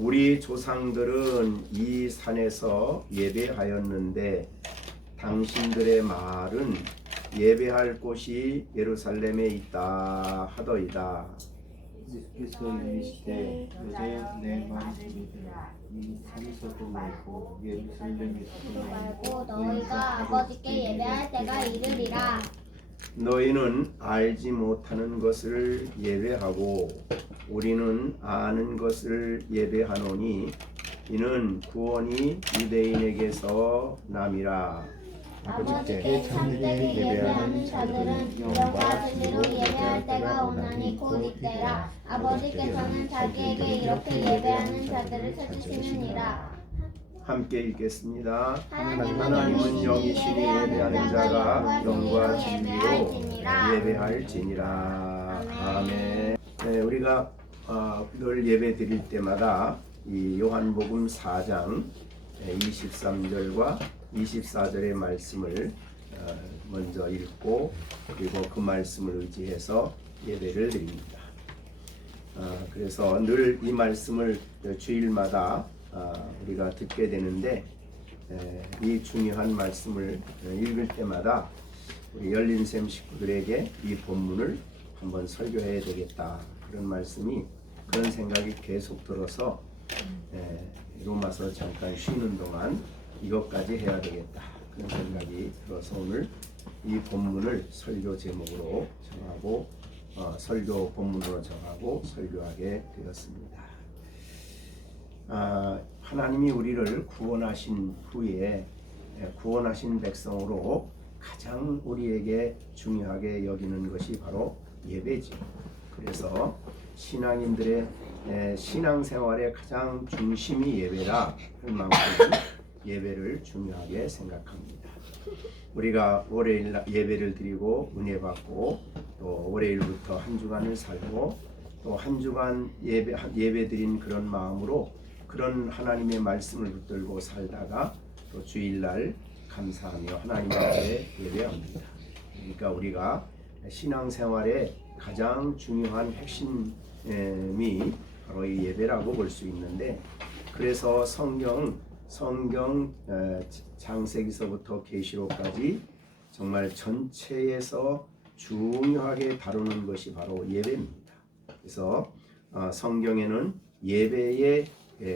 우리 조상들은 이 산에서 예배하였는데 당신들의 말은 예배할 곳이 예루살렘에 있다 하더이다. 예수께서 이르시되 여자여 내 말을 들으라. 이 산에서도 말고 예루살렘에서도 말고 너희가 아버지께 예배할 때가 이르리라. 너희는 알지 못하는 것을 예배하고 우리는 아는 것을 예배하노니 이는 구원이 유대인에게서 남이라. 아버지께 참되게 예배하는 자들은 영과 진리로 예배할 때가 오나니 곧 이때라. 아버지께서는 자기에게 이렇게 예배하는 자들을 찾으시느니라. 함께 읽겠습니다. 하나님은 영이시니 예배하는 자가 영과 진리로 예배할지니라. 아멘. 네, 우리가 늘 예배 드릴 때마다 이 요한복음 4장 23절과 24절의 말씀을 먼저 읽고 그리고 그 말씀을 의지해서 예배를 드립니다. 그래서 늘 이 말씀을 주일마다 우리가 듣게 되는데 이 중요한 말씀을 읽을 때마다 우리 열린샘 식구들에게 이 본문을 한번 설교해야 되겠다, 그런 말씀이, 그런 생각이 계속 들어서 로마서 잠깐 쉬는 동안 이것까지 해야 되겠다, 그런 생각이 들어서 오늘 이 본문을 설교 제목으로 정하고 설교 본문으로 정하고 설교하게 되었습니다. 하나님이 우리를 구원하신 후에 구원하신 백성으로 가장 우리에게 중요하게 여기는 것이 바로 예배죠. 그래서 신앙인들의 신앙생활의 가장 중심이 예배라 할 만큼 예배를 중요하게 생각합니다. 우리가 월요일 예배를 드리고 은혜 받고 또 월요일부터 한 주간을 살고 또 한 주간 예배 드린 그런 마음으로 그런 하나님의 말씀을 붙들고 살다가 또 주일날 감사하며 하나님 앞에 예배합니다. 그러니까 우리가 신앙생활의 가장 중요한 핵심이 바로 이 예배라고 볼 수 있는데, 그래서 성경 창세기서부터 계시록까지 정말 전체에서 중요하게 다루는 것이 바로 예배입니다. 그래서 성경에는 예배의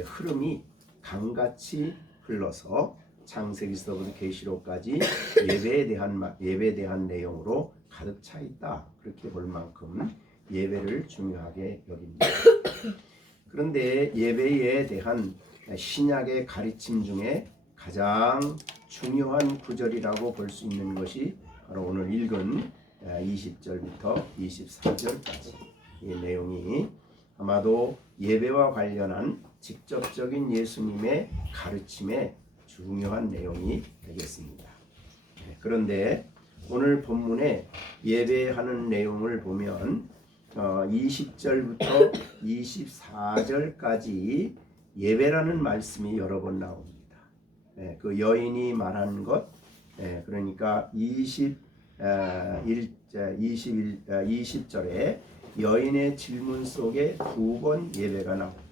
흐름이 강같이 흘러서 창세기서부터 계시록까지 예배에 대한 내용으로 가득 차 있다, 그렇게 볼 만큼 예배를 중요하게 여깁니다. 그런데 예배에 대한 신약의 가르침 중에 가장 중요한 구절이라고 볼 수 있는 것이 바로 오늘 읽은 20절부터 24절까지 이 내용이 아마도 예배와 관련한 직접적인 예수님의 가르침의 중요한 내용이 되겠습니다. 그런데 오늘 본문에 예배하는 내용을 보면 20절부터 24절까지 예배라는 말씀이 여러 번 나옵니다. 그 여인이 말한 것, 그러니까 20절에 여인의 질문 속에 두 번 예배가 나옵니다.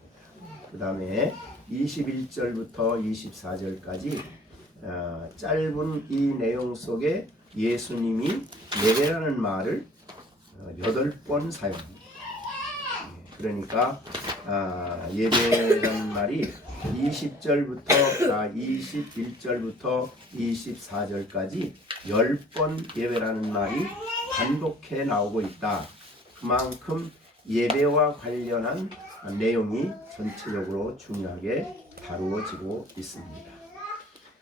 그 다음에 21절부터 24절까지 짧은 이 내용 속에 예수님이 예배라는 말을 8번 사용합니다. 그러니까 예배라는 말이 21절부터 24절까지 10번 예배라는 말이 반복해 나오고 있다. 그만큼 예배와 관련한 내용이 전체적으로 중요하게 다루어지고 있습니다.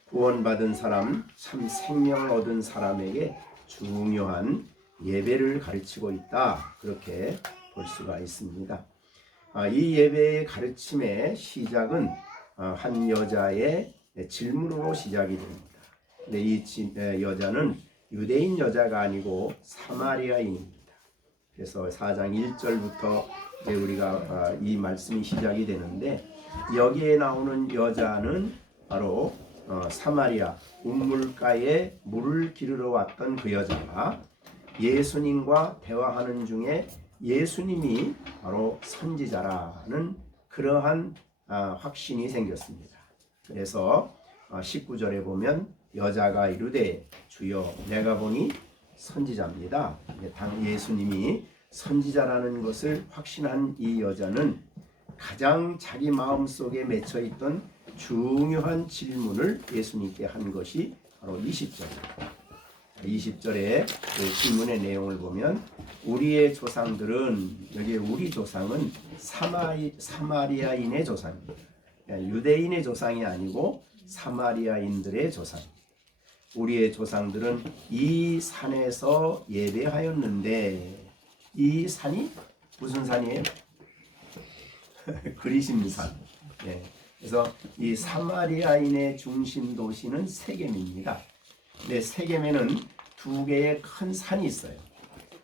구원받은 사람, 참 생명을 얻은 사람에게 중요한 예배를 가르치고 있다, 그렇게 볼 수가 있습니다. 이 예배의 가르침의 시작은 한 여자의 질문으로 시작이 됩니다. 근데 이 여자는 유대인 여자가 아니고 사마리아인입니다. 그래서 4장 1절부터 이제 우리가 이 말씀이 시작이 되는데, 여기에 나오는 여자는 바로 사마리아 우물가에 물을 기르러 왔던 그 여자가 예수님과 대화하는 중에 예수님이 바로 선지자라는 그러한 확신이 생겼습니다. 그래서 19절에 보면 여자가 이르되 주여 내가 보니 선지자입니다. 예수님이 선지자라는 것을 확신한 이 여자는 가장 자기 마음속에 맺혀있던 중요한 질문을 예수님께 한 것이 바로 20절에 그 질문의 내용을 보면 우리의 조상들은, 여기 우리 조상은 사마리아인의 조상입니다. 유대인의 조상이 아니고 사마리아인들의 조상. 우리의 조상들은 이 산에서 예배하였는데, 이 산이 무슨 산이에요? 그리심산. 예. 그래서 이 사마리아인의 중심 도시는 세겜입니다. 근데 세겜에는 두 개의 큰 산이 있어요.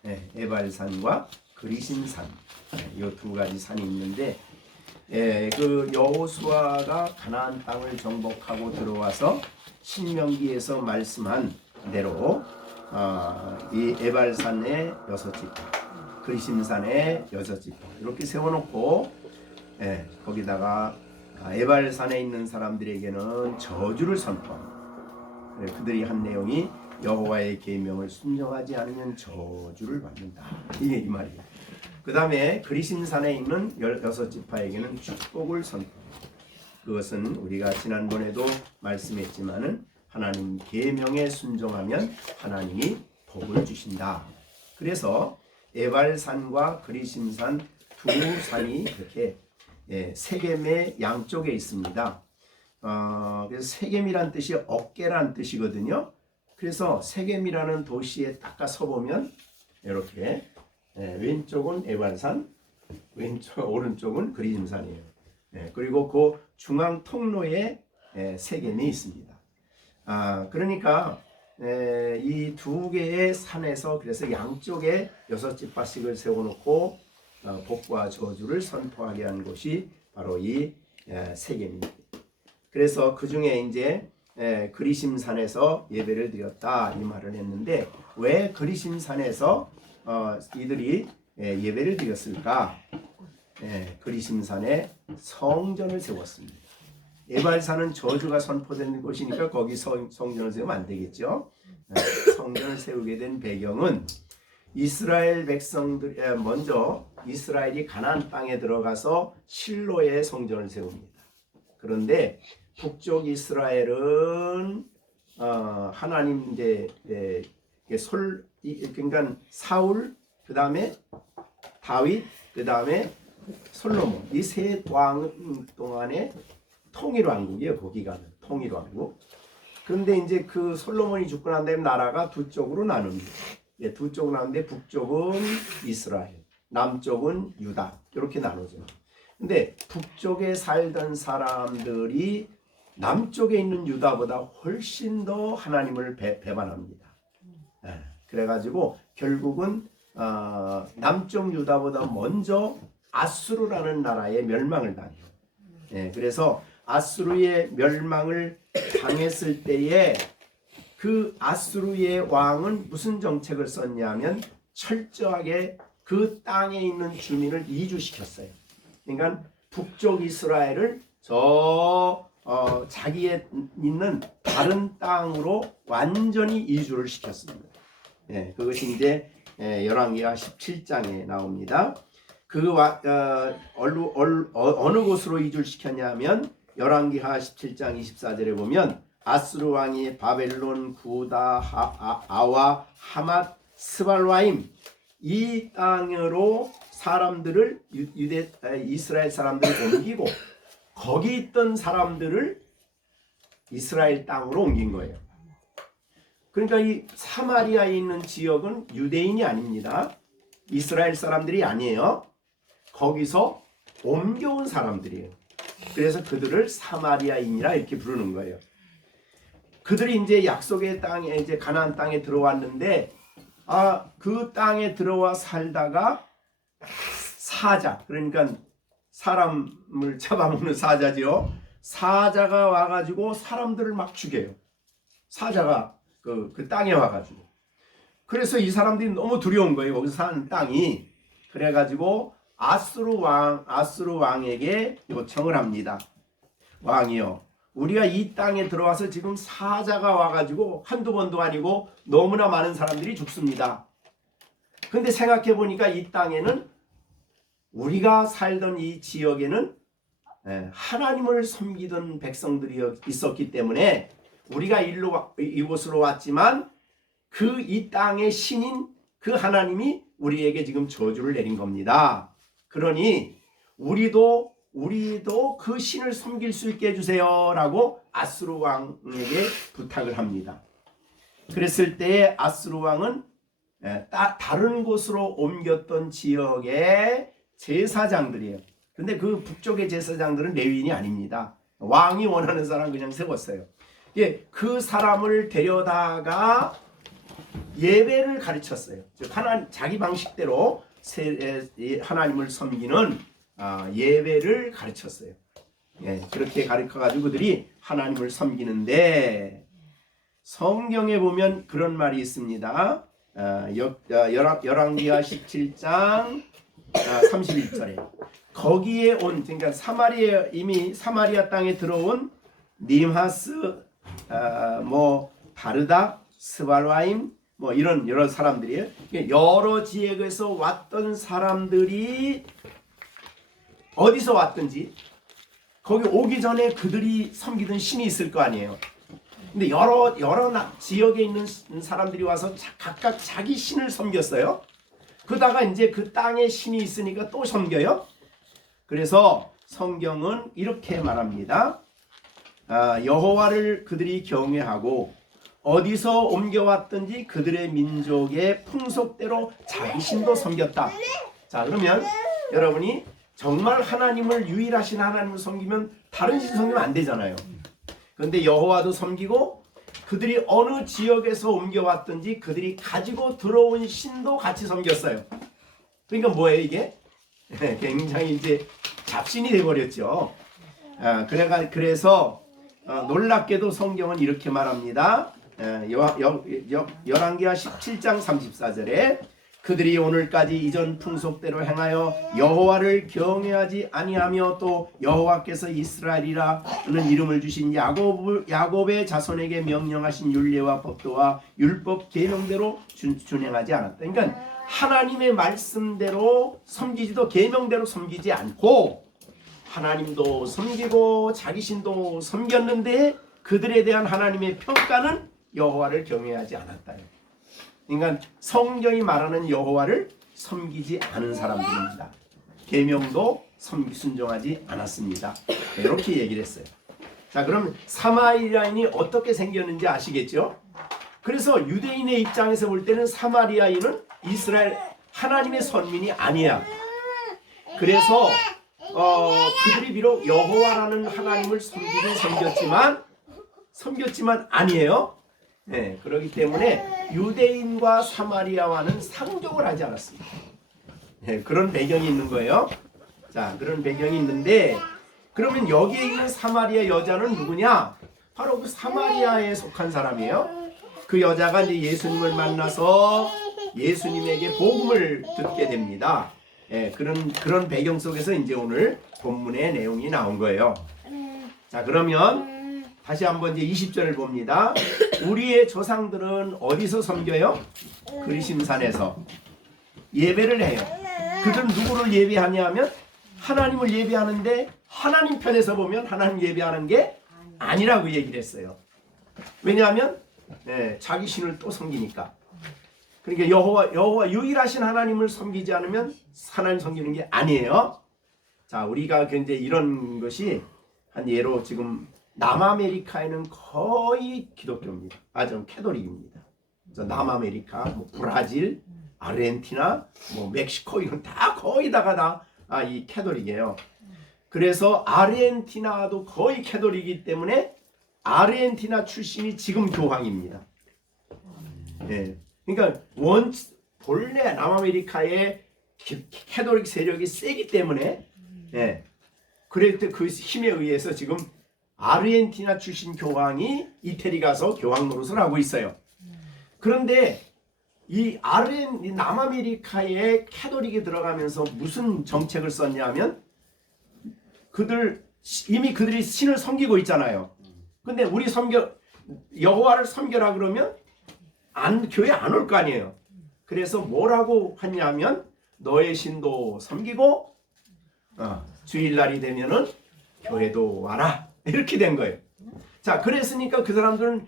예, 에발산과 그리심산. 이 두 가지 산이 있는데, 그 여호수아가 가나안 땅을 정복하고 들어와서 신명기에서 말씀한 대로 이 에발산의 6지파, 그리심산의 6지파 이렇게 세워놓고, 거기다가 에발산에 있는 사람들에게는 저주를 선포합니다. 그들이 한 내용이 여호와의 계명을 순종하지 않으면 저주를 받는다. 이게 이 말이에요. 그 다음에 그리심산에 있는 16지파에게는 축복을 선포합니다. 그것은 우리가 지난번에도 말씀했지만은 하나님 계명에 순종하면 하나님이 복을 주신다. 그래서 에발산과 그리심산 두 산이 이렇게 세겜의 양쪽에 있습니다. 그래서 세겜이란 뜻이 어깨란 뜻이거든요. 그래서 세겜이라는 도시에 딱 가서 보면 이렇게 왼쪽은 에발산, 오른쪽은 그리심산이에요. 그리고 그 중앙 통로에 세겜이 있습니다. 그러니까 이 두 개의 산에서 그래서 양쪽에 6지파씩을 세워놓고 복과 저주를 선포하게 한 곳이 바로 이 세겜입니다. 그래서 그 중에 이제 그리심산에서 예배를 드렸다 이 말을 했는데, 왜 그리심산에서 이들이 예배를 드렸을까? 그리심산에 성전을 세웠습니다. 에발산은 저주가 선포된 곳이니까 거기 성전을 세우면 안 되겠죠. 성전을 세우게 된 배경은 이스라엘 백성들, 먼저 이스라엘이 가나안 땅에 들어가서 실로에 성전을 세웁니다. 그런데 북쪽 이스라엘은 하나님 그러니까 사울, 그 다음에 다윗, 그 다음에 솔로몬, 이 세 왕 동안에 통일왕국이에요. 거기가 통일왕국. 그런데 이제 그 솔로몬이 죽고 난 다음에 나라가 두 쪽으로 나눕니다. 두 쪽으로 나누는데 북쪽은 이스라엘, 남쪽은 유다, 이렇게 나누죠. 근데 북쪽에 살던 사람들이 남쪽에 있는 유다보다 훨씬 더 하나님을 배반합니다. 그래가지고 결국은 남쪽 유다보다 먼저 아수르라는 나라의 멸망을 당해요. 그래서 아수르의 멸망을 당했을 때에 그 아수르의 왕은 무슨 정책을 썼냐면 철저하게 그 땅에 있는 주민을 이주시켰어요. 그러니까 북쪽 이스라엘을 자기의 있는 다른 땅으로 완전히 이주를 시켰습니다. 그것이 이제 열왕기하 17장에 나옵니다. 어느 곳으로 이주를 시켰냐면 열왕기하 17장 24절에 보면 아수르 왕이 바벨론, 구다, 아와, 하맛, 스발와임 이 땅으로 사람들을 이스라엘 사람들을 옮기고 거기 있던 사람들을 이스라엘 땅으로 옮긴 거예요. 그러니까 이 사마리아에 있는 지역은 유대인이 아닙니다. 이스라엘 사람들이 아니에요. 거기서 옮겨온 사람들이에요. 그래서 그들을 사마리아인이라 이렇게 부르는 거예요. 그들이 이제 약속의 땅에, 이제 가나안 땅에 들어왔는데, 그 땅에 들어와 살다가 사자, 그러니까 사람을 잡아먹는 사자지요. 사자가 와가지고 사람들을 막 죽여요. 사자가 그 땅에 와가지고. 그래서 이 사람들이 너무 두려운 거예요. 거기서 사는 땅이. 그래가지고 아수르 왕에게 요청을 합니다. 왕이요, 우리가 이 땅에 들어와서 지금 사자가 와가지고 한두 번도 아니고 너무나 많은 사람들이 죽습니다. 근데 생각해 보니까 이 땅에는, 우리가 살던 이 지역에는 하나님을 섬기던 백성들이 있었기 때문에 우리가 이곳으로 왔지만 그 이 땅의 신인 그 하나님이 우리에게 지금 저주를 내린 겁니다. 그러니 우리도 그 신을 섬길 수 있게 해주세요 라고 아수르 왕에게 부탁을 합니다. 그랬을 때 아수르 왕은 다른 곳으로 옮겼던 지역의 제사장들이에요. 근데 그 북쪽의 제사장들은 레위인이 아닙니다. 왕이 원하는 사람 그냥 세웠어요. 그 사람을 데려다가 예배를 가르쳤어요. 즉 자기 방식대로 하나님을 섬기는 예배를 가르쳤어요. 그렇게 가르쳐가지고 그들이 하나님을 섬기는데, 성경에 보면 그런 말이 있습니다. 열왕기하 17장 31절에 거기에 그러니까 이미 사마리아 땅에 들어온 님하스, 바르다, 스발와임, 이런 여러 사람들이에요. 여러 지역에서 왔던 사람들이 어디서 왔든지 거기 오기 전에 그들이 섬기던 신이 있을 거 아니에요. 근데 여러 지역에 있는 사람들이 와서 각각 자기 신을 섬겼어요. 그러다가 이제 그 땅에 신이 있으니까 또 섬겨요. 그래서 성경은 이렇게 말합니다. 여호와를 그들이 경외하고 어디서 옮겨왔든지 그들의 민족의 풍속대로 자기 신도 섬겼다. 자, 그러면 여러분이 정말 하나님을, 유일하신 하나님을 섬기면 다른 신 섬기면 안 되잖아요. 그런데 여호와도 섬기고 그들이 어느 지역에서 옮겨왔든지 그들이 가지고 들어온 신도 같이 섬겼어요. 그러니까 뭐예요 이게? 굉장히 이제 잡신이 돼버렸죠. 그래서 놀랍게도 성경은 이렇게 말합니다. 열왕기하 17장 34절에 그들이 오늘까지 이전 풍속대로 행하여 여호와를 경외하지 아니하며 또 여호와께서 이스라엘이라는 이름을 주신 야곱의 자손에게 명령하신 율례와 법도와 율법 계명대로 준행하지 않았다. 그러니까 하나님의 말씀대로 섬기지도 계명대로 섬기지 않고 하나님도 섬기고 자기 신도 섬겼는데 그들에 대한 하나님의 평가는 여호와를 경외하지 않았다. 그러니까 성경이 말하는 여호와를 섬기지 않은 사람들입니다. 계명도 순종하지 않았습니다. 이렇게 얘기를 했어요. 자, 그럼 사마리아인이 어떻게 생겼는지 아시겠죠? 그래서 유대인의 입장에서 볼 때는 사마리아인은 이스라엘 하나님의 선민이 아니야. 그래서 그들이 비록 여호와라는 하나님을 섬겼지만 아니에요. 그렇기 때문에 유대인과 사마리아와는 상종을 하지 않았습니다. 그런 배경이 있는 거예요. 자, 그런 배경이 있는데, 그러면 여기에 있는 사마리아 여자는 누구냐? 바로 그 사마리아에 속한 사람이에요. 그 여자가 이제 예수님을 만나서 예수님에게 복음을 듣게 됩니다. 그런 배경 속에서 이제 오늘 본문의 내용이 나온 거예요. 자, 그러면 다시 한번 이제 20절을 봅니다. 우리의 조상들은 어디서 섬겨요? 그리심산에서 예배를 해요. 그들은 누구를 예배하냐면 하나님을 예배하는데, 하나님 편에서 보면 하나님 예배하는 게 아니라고 얘기를 했어요. 왜냐하면 자기 신을 또 섬기니까. 그러니까 여호와 유일하신 하나님을 섬기지 않으면 하나님 섬기는 게 아니에요. 자, 우리가 굉장히 이런 것이 한 예로 지금 남아메리카에는 거의 기독교입니다. 좀 캐톨릭입니다. 그래서 남아메리카, 브라질, 아르헨티나, 멕시코 이런 다 거의 다가 이 캐톨릭이에요. 그래서 아르헨티나도 거의 캐톨릭이기 때문에 아르헨티나 출신이 지금 교황입니다. 그러니까 본래 남아메리카의 캐톨릭 세력이 세기 때문에 그럴 때 그 힘에 의해서 지금 아르헨티나 출신 교황이 이태리 가서 교황 노릇을 하고 있어요. 그런데 이 남아메리카에 캐톨릭이 들어가면서 무슨 정책을 썼냐면 이미 그들이 신을 섬기고 있잖아요. 근데 우리 여호와를 섬겨라 그러면 교회 안 올 거 아니에요. 그래서 뭐라고 했냐면 너의 신도 섬기고 주일날이 되면은 교회도 와라 이렇게 된 거예요. 자, 그랬으니까 그 사람들은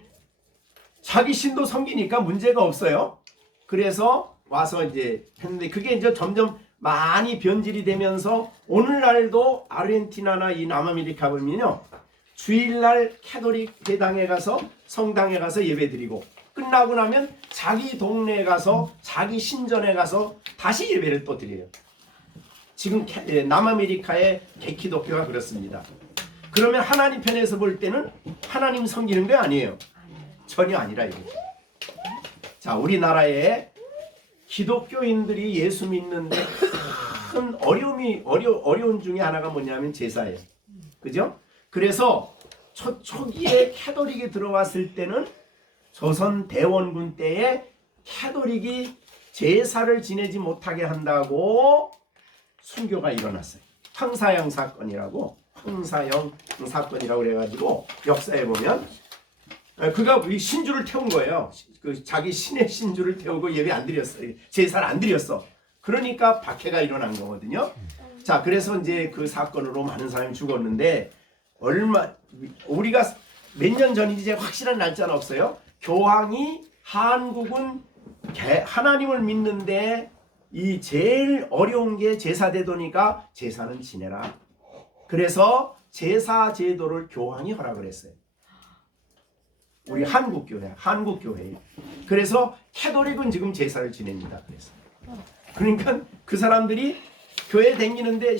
자기 신도 섬기니까 문제가 없어요. 그래서 와서 이제 했는데 그게 이제 점점 많이 변질이 되면서 오늘날도 아르헨티나나 이 남아메리카 보면요, 주일날 캐톨릭 대당에 가서 성당에 가서 예배드리고 끝나고 나면 자기 동네에 가서 자기 신전에 가서 다시 예배를 또 드려요. 지금 남아메리카의 개키독교가 그렇습니다. 그러면 하나님 편에서 볼 때는 하나님 섬기는 게 아니에요. 전혀 아니라 이거. 자, 우리나라에 기독교인들이 예수 믿는데 큰 어려운 중에 하나가 뭐냐면 제사예요. 그죠? 그래서 초기에 캐톨릭이 들어왔을 때는 조선 대원군 때에 캐톨릭이 제사를 지내지 못하게 한다고 순교가 일어났어요. 황사영 사건이라고 그래가지고 역사에 보면 그가 신주를 태운 거예요. 자기 신의 신주를 태우고 예배 안 드렸어요. 제사를 안 드렸어. 그러니까 박해가 일어난 거거든요. 자, 그래서 이제 그 사건으로 많은 사람이 죽었는데 우리가 몇 년 전인지 확실한 날짜는 없어요. 교황이 한국은 하나님을 믿는데 이 제일 어려운 게 제사 제도니까 제사는 지내라. 그래서 제사 제도를 교황이 허락을 했어요. 우리 한국교회. 그래서 캐톨릭은 지금 제사를 지냅니다. 그러니까 그 사람들이 교회 다니는데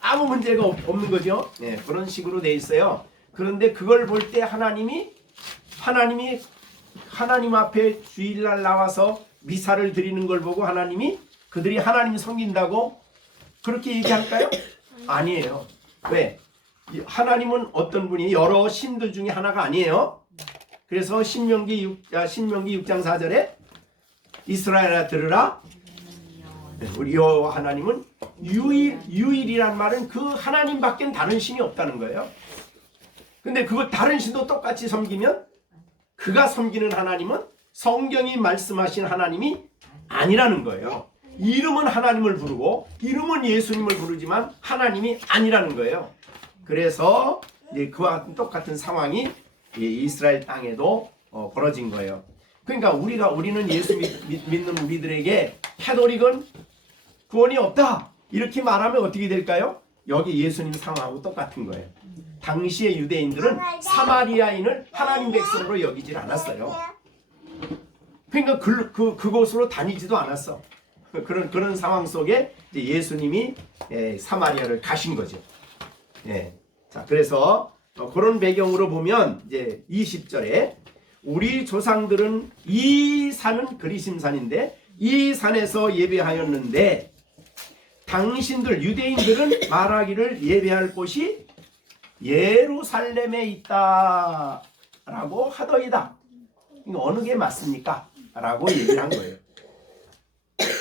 아무 문제가 없는 거죠. 네, 그런 식으로 돼 있어요. 그런데 그걸 볼 때 하나님이 하나님 앞에 주일날 나와서 미사를 드리는 걸 보고 하나님이 그들이 하나님 섬긴다고 그렇게 얘기할까요? 아니에요. 왜? 하나님은 어떤 분이 여러 신들 중에 하나가 아니에요. 그래서 신명기 6장 4절에 이스라엘아 들으라. 우리 여호와 하나님은 유일이란 말은 그 하나님밖엔 다른 신이 없다는 거예요. 근데 그거 다른 신도 똑같이 섬기면 그가 섬기는 하나님은 성경이 말씀하신 하나님이 아니라는 거예요. 이름은 하나님을 부르고 이름은 예수님을 부르지만 하나님이 아니라는 거예요. 그래서 이제 그와 똑같은 상황이 이스라엘 땅에도 벌어진 거예요. 그러니까 우리는 예수 믿는 우리들에게 캐톨릭은 구원이 없다 이렇게 말하면 어떻게 될까요? 여기 예수님 상황하고 똑같은 거예요. 당시의 유대인들은 사마리아인을 하나님 백성으로 여기질 않았어요. 그러니까 그곳으로 다니지도 않았어. 그런 상황 속에 이제 예수님이 사마리아를 가신 거죠. 자, 그래서 그런 배경으로 보면 이제 20절에 우리 조상들은 이 산은 그리심산인데 이 산에서 예배하였는데 당신들 유대인들은 말하기를 예배할 곳이 예루살렘에 있다라고 하더이다. 이거 어느 게 맞습니까? 라고 얘기를 한 거예요.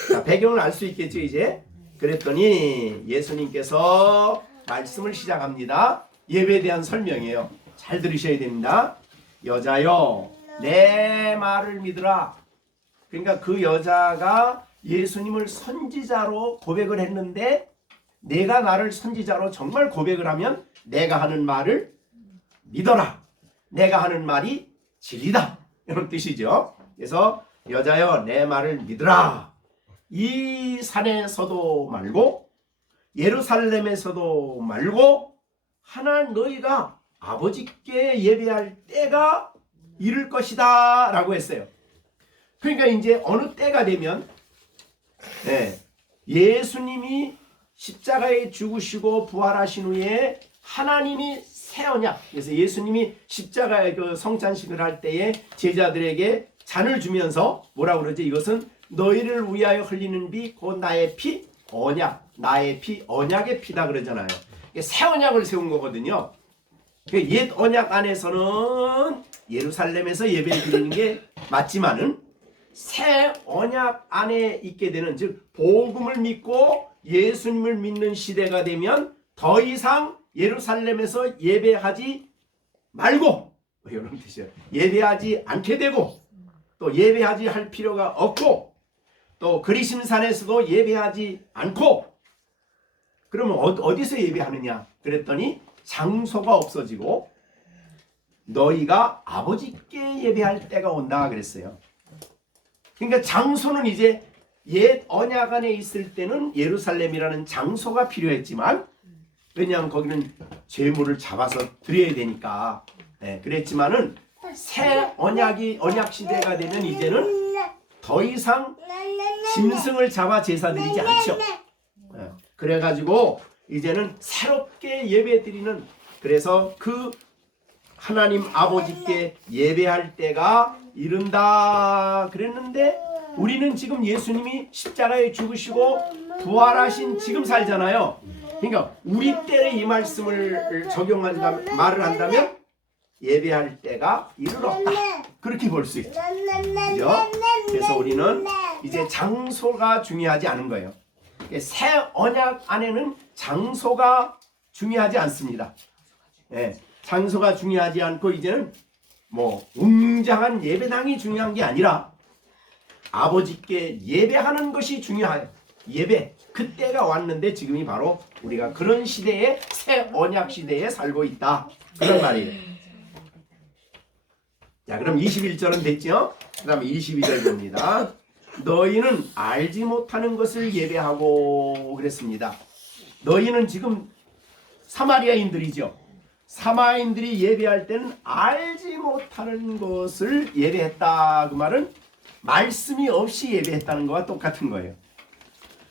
자, 배경을 알 수 있겠죠 이제. 그랬더니 예수님께서 말씀을 시작합니다. 예배에 대한 설명이에요. 잘 들으셔야 됩니다. 여자여 내 말을 믿으라. 그러니까 그 여자가 예수님을 선지자로 고백을 했는데 내가 나를 선지자로 정말 고백을 하면 내가 하는 말을 믿어라. 내가 하는 말이 진리다. 이런 뜻이죠. 그래서 여자여 내 말을 믿으라. 이 산에서도 말고 예루살렘에서도 말고 하나님 너희가 아버지께 예배할 때가 이를 것이다 라고 했어요. 그러니까 이제 어느 때가 되면 예수님이 십자가에 죽으시고 부활하신 후에 하나님이 새 언약, 그래서 예수님이 십자가의 그 성찬식을 할 때에 제자들에게 잔을 주면서 뭐라고 그러지? 이것은 너희를 위하여 흘리는 피 곧 나의 피 언약, 나의 피 언약의 피다 그러잖아요. 새 언약을 세운 거거든요. 옛 언약 안에서는 예루살렘에서 예배를 드리는 게 맞지만은 새 언약 안에 있게 되는, 즉 복음을 믿고 예수님을 믿는 시대가 되면 더 이상 예루살렘에서 예배하지 말고, 이런 뜻이에요. 예배하지 않게 되고, 또 예배하지 할 필요가 없고, 또 그리심산에서도 예배하지 않고. 그러면 어디서 예배하느냐 그랬더니 장소가 없어지고 너희가 아버지께 예배할 때가 온다 그랬어요. 그러니까 장소는 이제 옛 언약 안에 있을 때는 예루살렘이라는 장소가 필요했지만, 왜냐하면 거기는 제물을 잡아서 드려야 되니까, 그랬지만은 새 언약 시대가 되면 이제는 더 이상 짐승을 잡아 제사 드리지 않죠. 그래가지고 이제는 새롭게 예배 드리는, 그래서 그 하나님 아버지께 예배할 때가 이른다 그랬는데, 우리는 지금 예수님이 십자가에 죽으시고 부활하신 지금 살잖아요. 그러니까 우리 때에 이 말씀을 적용한다, 말을 한다면 예배할 때가 이르렀다, 그렇게 볼 수 있죠. 그죠? 그래서 우리는 이제 장소가 중요하지 않은 거예요. 새 언약 안에는 장소가 중요하지 않습니다. 장소가 중요하지 않고 이제는 뭐 웅장한 예배당이 중요한 게 아니라 아버지께 예배하는 것이 중요해요. 예배, 그때가 왔는데 지금이 바로 우리가 그런 시대에, 새 언약 시대에 살고 있다, 그런 말이에요. 자, 그럼 21절은 됐죠? 그 다음에 22절 봅니다. 너희는 알지 못하는 것을 예배하고 그랬습니다. 너희는 지금 사마리아인들이죠. 사마리아인들이 예배할 때는 알지 못하는 것을 예배했다. 그 말은 말씀이 없이 예배했다는 것과 똑같은 거예요.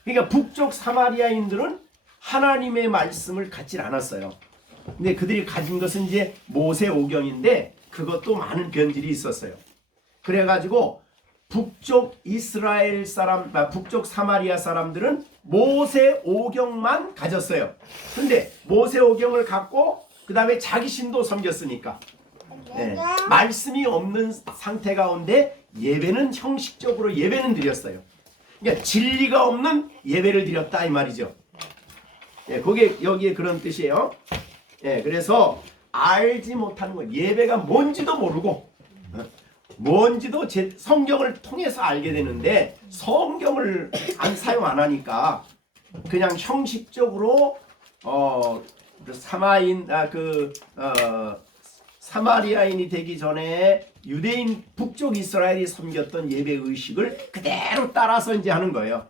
그러니까 북쪽 사마리아인들은 하나님의 말씀을 갖질 않았어요. 근데 그들이 가진 것은 이제 모세오경인데 그것도 많은 변질이 있었어요. 그래가지고 북쪽 이스라엘 사람, 북쪽 사마리아 사람들은 모세오경만 가졌어요. 근데 모세오경을 갖고 그 다음에 자기 신도 섬겼으니까, 말씀이 없는 상태 가운데 예배는 형식적으로 예배는 드렸어요. 그러니까 진리가 없는 예배를 드렸다 이 말이죠. 그게 여기에 그런 뜻이에요. 그래서 알지 못하는 거, 예배가 뭔지도 모르고 뭔지도 성경을 통해서 알게 되는데, 성경을 사용 안 하니까 그냥 형식적으로 사마리아인이 되기 전에 유대인 북쪽 이스라엘이 섬겼던 예배 의식을 그대로 따라서 이제 하는 거예요.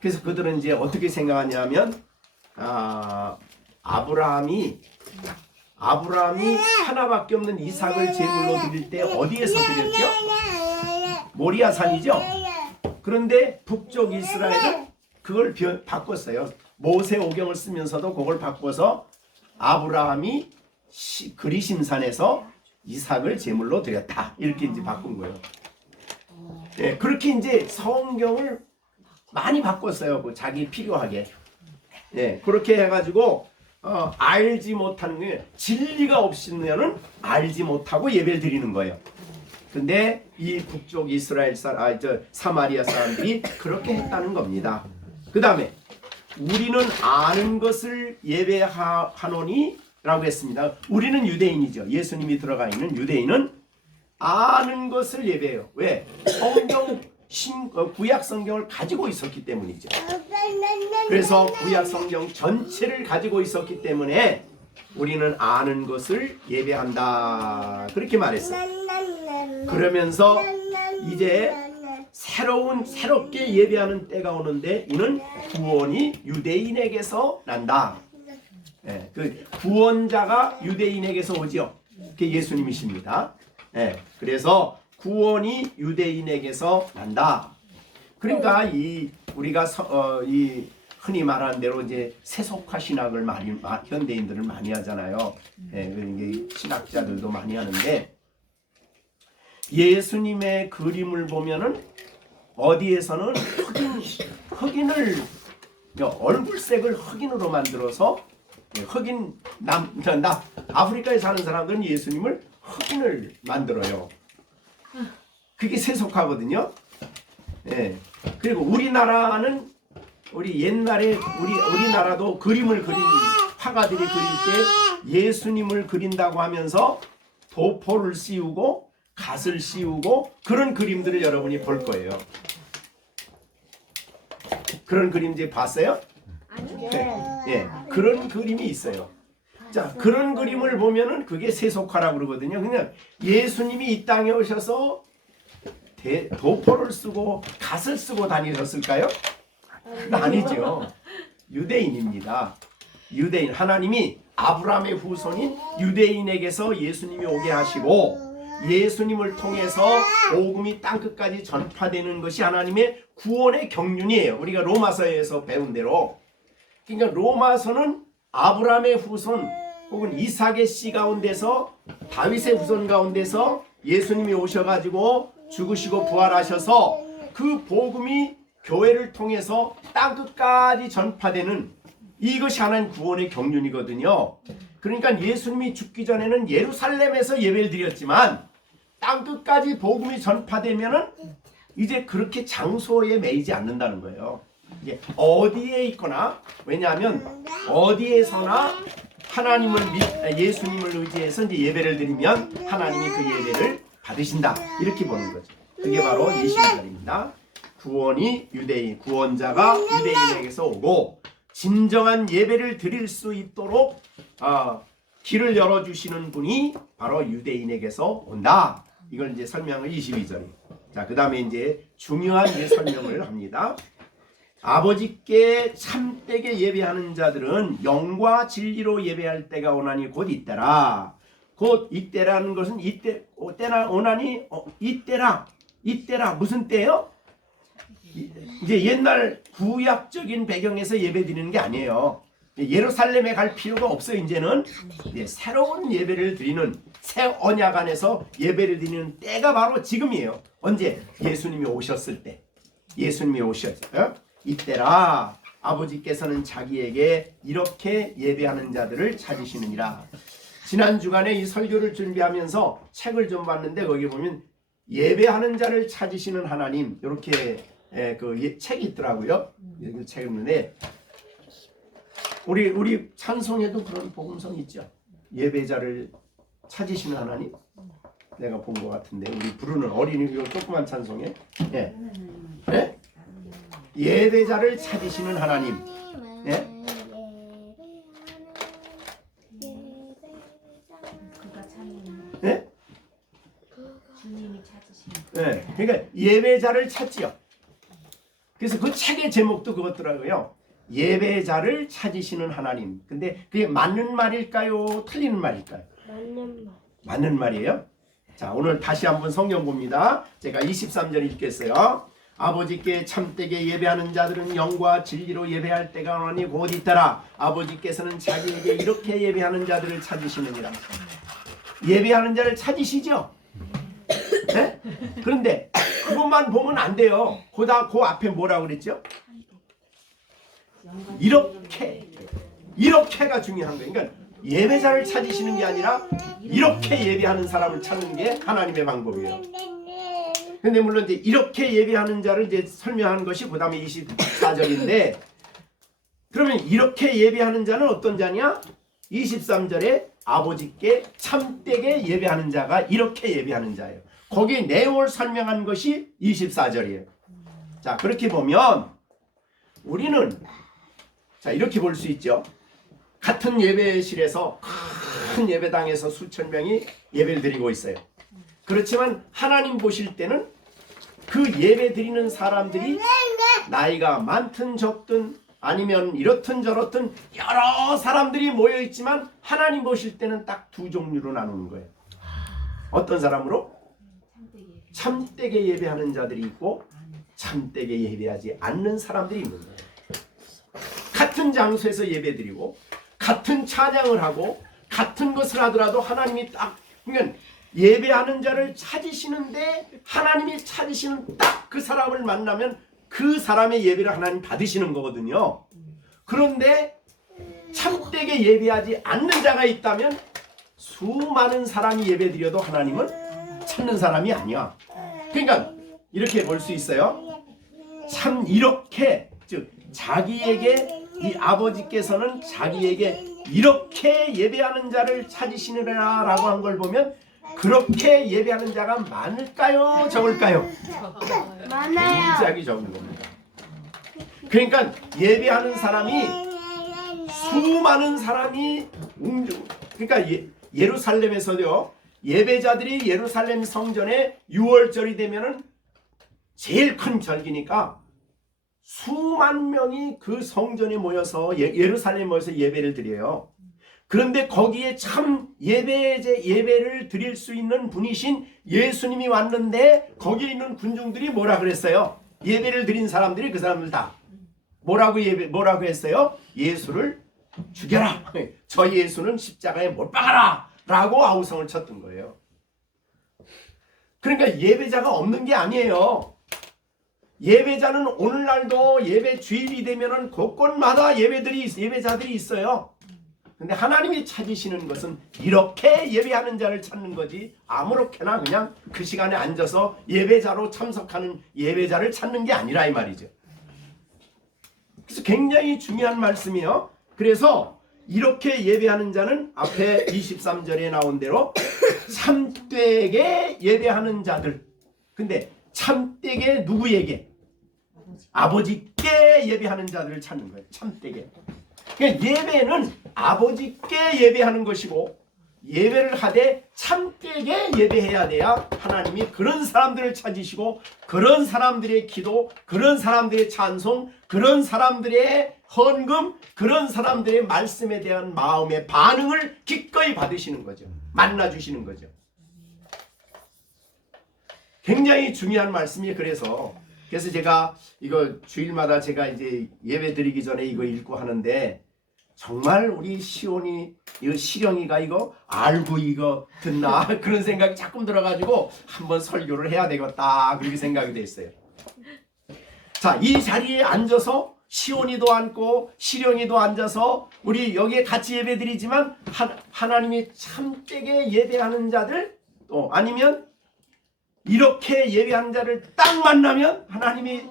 그래서 그들은 이제 어떻게 생각하냐면, 아브라함이 하나밖에 없는 이삭을 제물로 드릴 때 어디에서 드렸죠? 모리아산이죠. 그런데 북쪽 이스라엘은 그걸 바꿨어요. 모세오경을 쓰면서도 그걸 바꿔서 아브라함이 그리심산에서 이삭을 제물로 드렸다, 이렇게 이제 바꾼 거예요. 그렇게 이제 성경을 많이 바꿨어요. 자기 필요하게. 그렇게 해가지고 알지 못하는 게, 진리가 없으면은 알지 못하고 예배를 드리는 거예요. 근데 이 북쪽 이스라엘 사마리아 사람들이 그렇게 했다는 겁니다. 그 다음에 우리는 아는 것을 예배하노니 라고 했습니다. 우리는 유대인이죠. 예수님이 들어가 있는 유대인은 아는 것을 예배해요. 왜? 구약 성경을 가지고 있었기 때문이죠. 그래서 구약 성경 전체를 가지고 있었기 때문에 우리는 아는 것을 예배한다, 그렇게 말했어요. 그러면서 이제 새롭게 예배하는 때가 오는데, 이는 구원이 유대인에게서 난다. 그 구원자가 유대인에게서 오지요. 그게 예수님이십니다. 그래서 구원이 유대인에게서 난다. 그러니까 우리가 흔히 말하는 대로 이제 세속화 신학을 현대인들은 많이 하잖아요. 신학자들도 많이 하는데, 예수님의 그림을 보면은 어디에서는 흑인을 얼굴색을 흑인으로 만들어서 아프리카에 사는 사람들은 예수님을 흑인을 만들어요. 그게 세속화거든요. 예. 그리고 우리나라는 우리 옛날에 우리나라도 그림을 그린 화가들이 그릴 때 예수님을 그린다고 하면서 도포를 씌우고 갓을 씌우고 그런 그림들을 여러분이 볼 거예요. 그런 그림 이제 봤어요? 아니요. 예, 그런 그림이 있어요. 자, 그런 그림을 보면은 그게 세속화라고 그러거든요. 그냥 예수님이 이 땅에 오셔서 도포를 쓰고 갓을 쓰고 다니셨을까요? 아니죠. 유대인입니다. 유대인. 하나님이 아브라함의 후손인 유대인에게서 예수님이 오게 하시고 예수님을 통해서 복음이 땅끝까지 전파되는 것이 하나님의 구원의 경륜이에요. 우리가 로마서에서 배운 대로. 그러니까 로마서는 아브라함의 후손 혹은 이삭의 씨 가운데서 다윗의 후손 가운데서 예수님이 오셔가지고 죽으시고 부활하셔서 그 복음이 교회를 통해서 땅끝까지 전파되는 이것이 하나님 구원의 경륜이거든요. 그러니까 예수님이 죽기 전에는 예루살렘에서 예배를 드렸지만 땅끝까지 복음이 전파되면은 이제 그렇게 장소에 매이지 않는다는 거예요. 이게 어디에 있거나, 왜냐하면 어디에서나 예수님을 의지해서 이제 예배를 드리면 하나님이 그 예배를 받으신다, 이렇게 보는 거죠. 그게 바로 예수님입니다. 구원자가 유대인에게서 오고 진정한 예배를 드릴 수 있도록 길을 열어주시는 분이 바로 유대인에게서 온다. 이걸 이제 설명을 22절에. 자, 그 다음에 이제 중요한 설명을 합니다. 아버지께 참되게 예배하는 자들은 영과 진리로 예배할 때가 오나니 곧 이때라. 곧 이때라는 것은 때나 오나니 이때라 무슨 때요? 이제 옛날 구약적인 배경에서 예배드리는 게 아니에요. 예루살렘에 갈 필요가 없어요. 이제는 새로운 예배를 드리는 새 언약 안에서 예배를 드리는 때가 바로 지금이에요. 언제? 예수님이 오셨을 때. 예수님이 오셨어요. 이때라. 아버지께서는 자기에게 이렇게 예배하는 자들을 찾으시느니라. 지난 주간에 이 설교를 준비하면서 책을 좀 봤는데 거기 보면 예배하는 자를 찾으시는 하나님, 이렇게 책이 있더라고요. 여기 책을 있는데 우리 찬송에도 그런 복음성이 있죠. 예배자를 찾으시는 하나님. 내가 본 것 같은데 우리 부르는 어린이 조그만 찬송에 예배자를 찾으시는 하나님. 예? 예? 주님이 찾으시는. 예. 그러니까 예배자를 찾지요. 그래서 그 책의 제목도 그것더라고요. 예배자를 찾으시는 하나님. 근데 그게 맞는 말일까요? 틀리는 말일까요? 맞는 말이에요. 자, 오늘 다시 한번 성경 봅니다. 제가 23절 읽겠어요. 아버지께 참되게 예배하는 자들은 영과 진리로 예배할 때가 오나니 곧 있더라. 아버지께서는 자기에게 이렇게 예배하는 자들을 찾으시느니라. 예배하는 자를 찾으시죠? 네? 그런데 그것만 보면 안 돼요. 그 앞에 뭐라고 그랬죠? 이렇게가 중요한 거예요. 그러니까 예배자를 찾으시는 게 아니라 이렇게 예배하는 사람을 찾는 게 하나님의 방법이에요. 근데 물론 이제 이렇게 예배하는 자를 이제 설명한 것이 그 다음에 24절인데, 그러면 이렇게 예배하는 자는 어떤 자냐? 23절에 아버지께 참되게 예배하는 자가 이렇게 예배하는 자예요. 거기에 내용을 설명한 것이 24절이에요. 자, 그렇게 보면 우리는 이렇게 볼 수 있죠. 같은 예배실에서 큰 예배당에서 수천 명이 예배를 드리고 있어요. 그렇지만 하나님 보실 때는 그 예배 드리는 사람들이 나이가 많든 적든 아니면 이렇든 저렇든 여러 사람들이 모여 있지만 하나님 보실 때는 딱 두 종류로 나누는 거예요. 어떤 사람으로? 참되게 예배하는 자들이 있고 참되게 예배하지 않는 사람들이 있는 거예요. 같은 장소에서 예배드리고 같은 찬양을 하고 같은 것을 하더라도 하나님이 딱, 그러니까 예배하는 자를 찾으시는데 하나님이 찾으시는 딱 그 사람을 만나면 그 사람의 예배를 하나님 받으시는 거거든요. 그런데 참되게 예배하지 않는 자가 있다면 수많은 사람이 예배드려도 하나님은 찾는 사람이 아니야. 그러니까 이렇게 볼 수 있어요. 참 이렇게 즉 자기에게 이 아버지께서는 자기에게 이렇게 예배하는 자를 찾으시느라라고 한 걸 보면 그렇게 예배하는 자가 많을까요? 적을까요? 많아요. 굉장히 적은 겁니다. 그러니까 예배하는 사람이 수많은 사람이 그러니까 예루살렘에서요 예배자들이 예루살렘 성전에 6월절이 되면은 제일 큰 절기니까 수만 명이 그 성전에 모여서 예루살렘에 모여서 예배를 드려요. 그런데 거기에 참 예배를 드릴 수 있는 분이신 예수님이 왔는데 거기에 있는 군중들이 뭐라 그랬어요? 예배를 드린 사람들이 그 사람들 다 뭐라고 했어요? 예수를 죽여라. 저 예수는 십자가에 못 박아라 라고 아우성을 쳤던 거예요. 그러니까 예배자가 없는 게 아니에요. 예배자는 오늘날도 예배 주일이 되면은 곳곳마다 예배자들이 있어요. 근데 하나님이 찾으시는 것은 이렇게 예배하는 자를 찾는 거지 아무렇게나 그냥 그 시간에 앉아서 예배자로 참석하는 예배자를 찾는 게 아니라 이 말이죠. 그래서 굉장히 중요한 말씀이에요. 그래서 이렇게 예배하는 자는 앞에 23절에 나온 대로 참되게 예배하는 자들. 근데 참되게 누구에게? 아버지께 예배하는 자들을 찾는 거예요. 참되게. 그러니까 예배는 아버지께 예배하는 것이고 예배를 하되 참되게 예배해야 돼야 하나님이 그런 사람들을 찾으시고 그런 사람들의 기도, 그런 사람들의 찬송, 그런 사람들의 헌금, 그런 사람들의 말씀에 대한 마음의 반응을 기꺼이 받으시는 거죠. 만나주시는 거죠. 굉장히 중요한 말씀이 그래서 제가 이거 주일마다 제가 이제 예배 드리기 전에 이거 읽고 하는데 정말 우리 시온이 이거 시령이가 이거 알고 이거 듣나 그런 생각이 자꾸 들어가지고 한번 설교를 해야 되겠다 그렇게 생각이 됐어요. 자, 이 자리에 앉아서 시온이도 앉고 시령이도 앉아서 우리 여기에 같이 예배 드리지만 하나님이 참되게 예배하는 자들 또 아니면 이렇게 예배하는 자를 딱 만나면 하나님이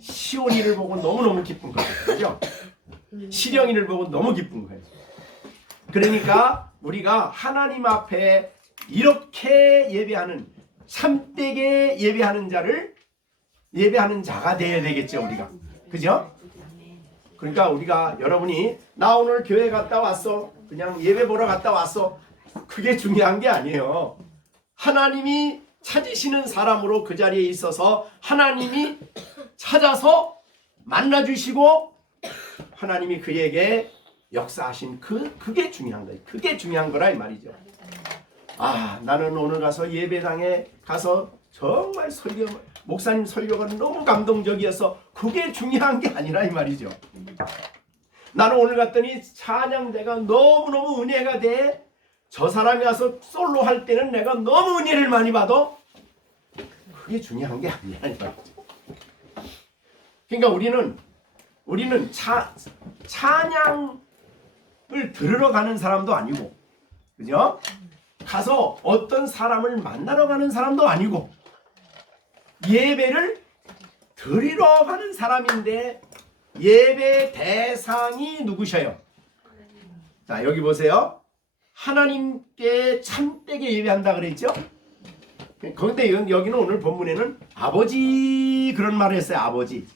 시온이를 보고 너무너무 기쁜 거예요. 그죠? 시령이를 보고 너무 기쁜 거예요. 그러니까 우리가 하나님 앞에 이렇게 예배하는 참되게 예배하는 자가 되어야 되겠죠. 우리가. 그죠? 그러니까 우리가 여러분이 나 오늘 교회 갔다 왔어. 그냥 예배 보러 갔다 왔어. 그게 중요한 게 아니에요. 하나님이 찾으시는 사람으로 그 자리에 있어서 하나님이 찾아서 만나주시고 하나님이 그에게 역사하신 그게 중요한 거예요. 그게 중요한 거라 이 말이죠. 아, 나는 오늘 가서 예배당에 가서 정말 목사님 설교가 너무 감동적이어서 그게 중요한 게 아니라 이 말이죠. 나는 오늘 갔더니 찬양대가 너무너무 은혜가 돼. 저 사람이 와서 솔로 할 때는 내가 너무 은혜를 많이 받아. 그게 중요한 게 아니라 이 말이죠. 그러니까 우리는 찬양을 들으러 가는 사람도 아니고, 그죠? 가서 어떤 사람을 만나러 가는 사람도 아니고, 예배를 드리러 가는 사람인데, 예배 대상이 누구셔요? 자, 여기 보세요. 하나님께 참되게 예배한다 그랬죠? 그런데 여기는 오늘 본문에는 아버지 그런 말을 했어요. 아버지.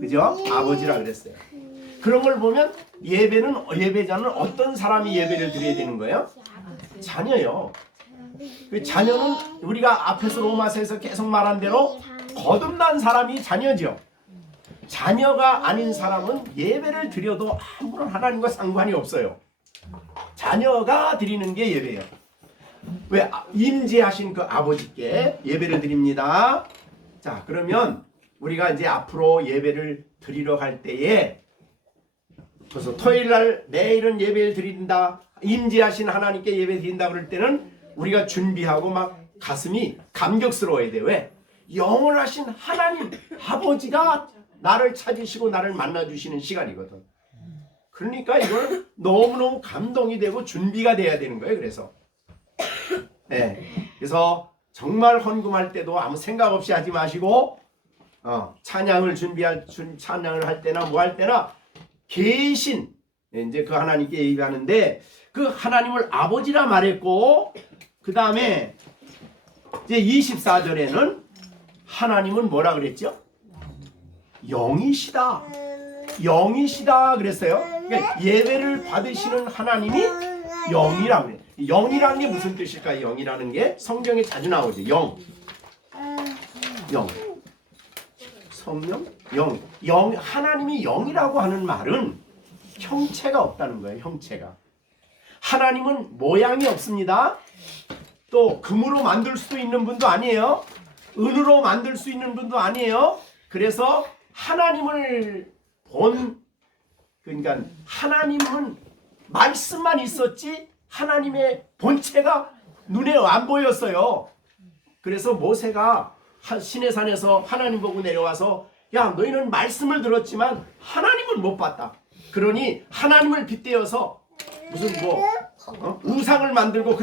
그죠? 아버지라 그랬어요. 그런 걸 보면 예배자는 어떤 사람이 예배를 드려야 되는 거예요? 자녀요. 그 자녀는 우리가 앞에서 로마서에서 계속 말한 대로 거듭난 사람이 자녀죠. 자녀가 아닌 사람은 예배를 드려도 아무런 하나님과 상관이 없어요. 자녀가 드리는 게 예배예요. 왜? 임재하신 그 아버지께 예배를 드립니다. 자, 그러면 우리가 이제 앞으로 예배를 드리러 갈 때에 그래서 토요일날 내일은 예배를 드린다. 임재하신 하나님께 예배 드린다 그럴 때는 우리가 준비하고 막 가슴이 감격스러워야 돼. 왜? 영원하신 하나님 아버지가 나를 찾으시고 나를 만나주시는 시간이거든. 그러니까 이걸 너무너무 감동이 되고 준비가 돼야 되는 거예요. 그래서 네. 그래서 정말 헌금할 때도 아무 생각 없이 하지 마시고 찬양을 찬양을 할 때나 뭐 할 때나 계신 이제 그 하나님께 얘기하는데 그 하나님을 아버지라 말했고 그 다음에 이제 24절에는 하나님은 뭐라 그랬죠? 영이시다. 영이시다 그랬어요. 그러니까 예배를 받으시는 하나님이 영이라고 그래요. 영이라는 게 무슨 뜻일까요? 영이라는 게 성경에 자주 나오죠. 영. 성령? 영. 하나님이 영이라고 하는 말은 형체가 없다는 거예요. 형체가. 하나님은 모양이 없습니다. 또 금으로 만들 수 있는 분도 아니에요. 은으로 만들 수 있는 분도 아니에요. 그래서 하나님을 그러니까 하나님은 말씀만 있었지 하나님의 본체가 눈에 안 보였어요. 그래서 모세가 시내산에서 하나님 보고 내려와서 야 너희는 말씀을 들었지만 하나님은 못 봤다. 그러니 하나님을 빗대어서 무슨 우상을 만들고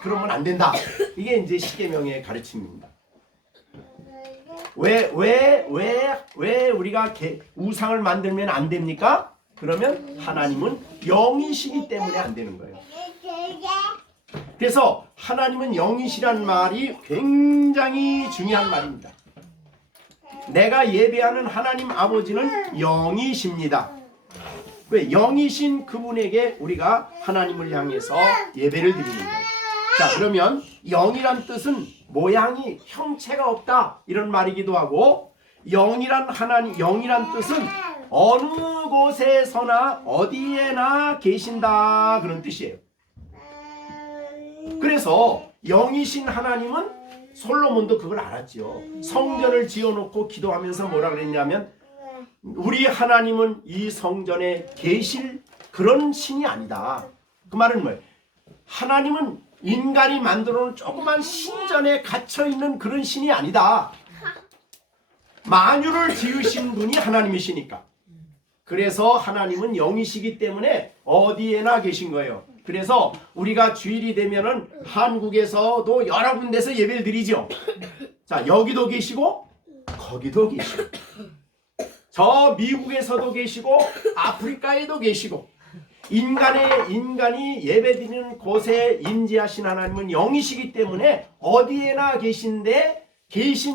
그러면 안 된다. 이게 이제 십계명의 가르침입니다. 왜 우리가 우상을 만들면 안 됩니까? 그러면 하나님은 영이시기 때문에 안 되는 거예요. 그래서 하나님은 영이시란 말이 굉장히 중요한 말입니다. 내가 예배하는 하나님 아버지는 영이십니다. 왜? 영이신 그분에게 우리가 하나님을 향해서 예배를 드리는 거예요. 자, 그러면 영이란 뜻은 모양이 형체가 없다 이런 말이기도 하고 영이란 뜻은 어느 곳에서나 어디에나 계신다 그런 뜻이에요. 그래서 영이신 하나님은 솔로몬도 그걸 알았죠. 성전을 지어놓고 기도하면서 뭐라 그랬냐면 우리 하나님은 이 성전에 계실 그런 신이 아니다. 그 말은 뭐예요? 하나님은 인간이 만들어놓은 조그만 신전에 갇혀있는 그런 신이 아니다. 만유를 지으신 분이 하나님이시니까. 그래서 하나님은 영이시기 때문에 어디에나 계신 거예요. 그래서 우리가 주일이 되면은 한국에서도 여러 군데서 예배를 드리죠. 자, 여기도 계시고 거기도 계시고 저 미국에서도 계시고 아프리카에도 계시고 인간이 예배드리는 곳에 임재하신 하나님은 영이시기 때문에 어디에나 계신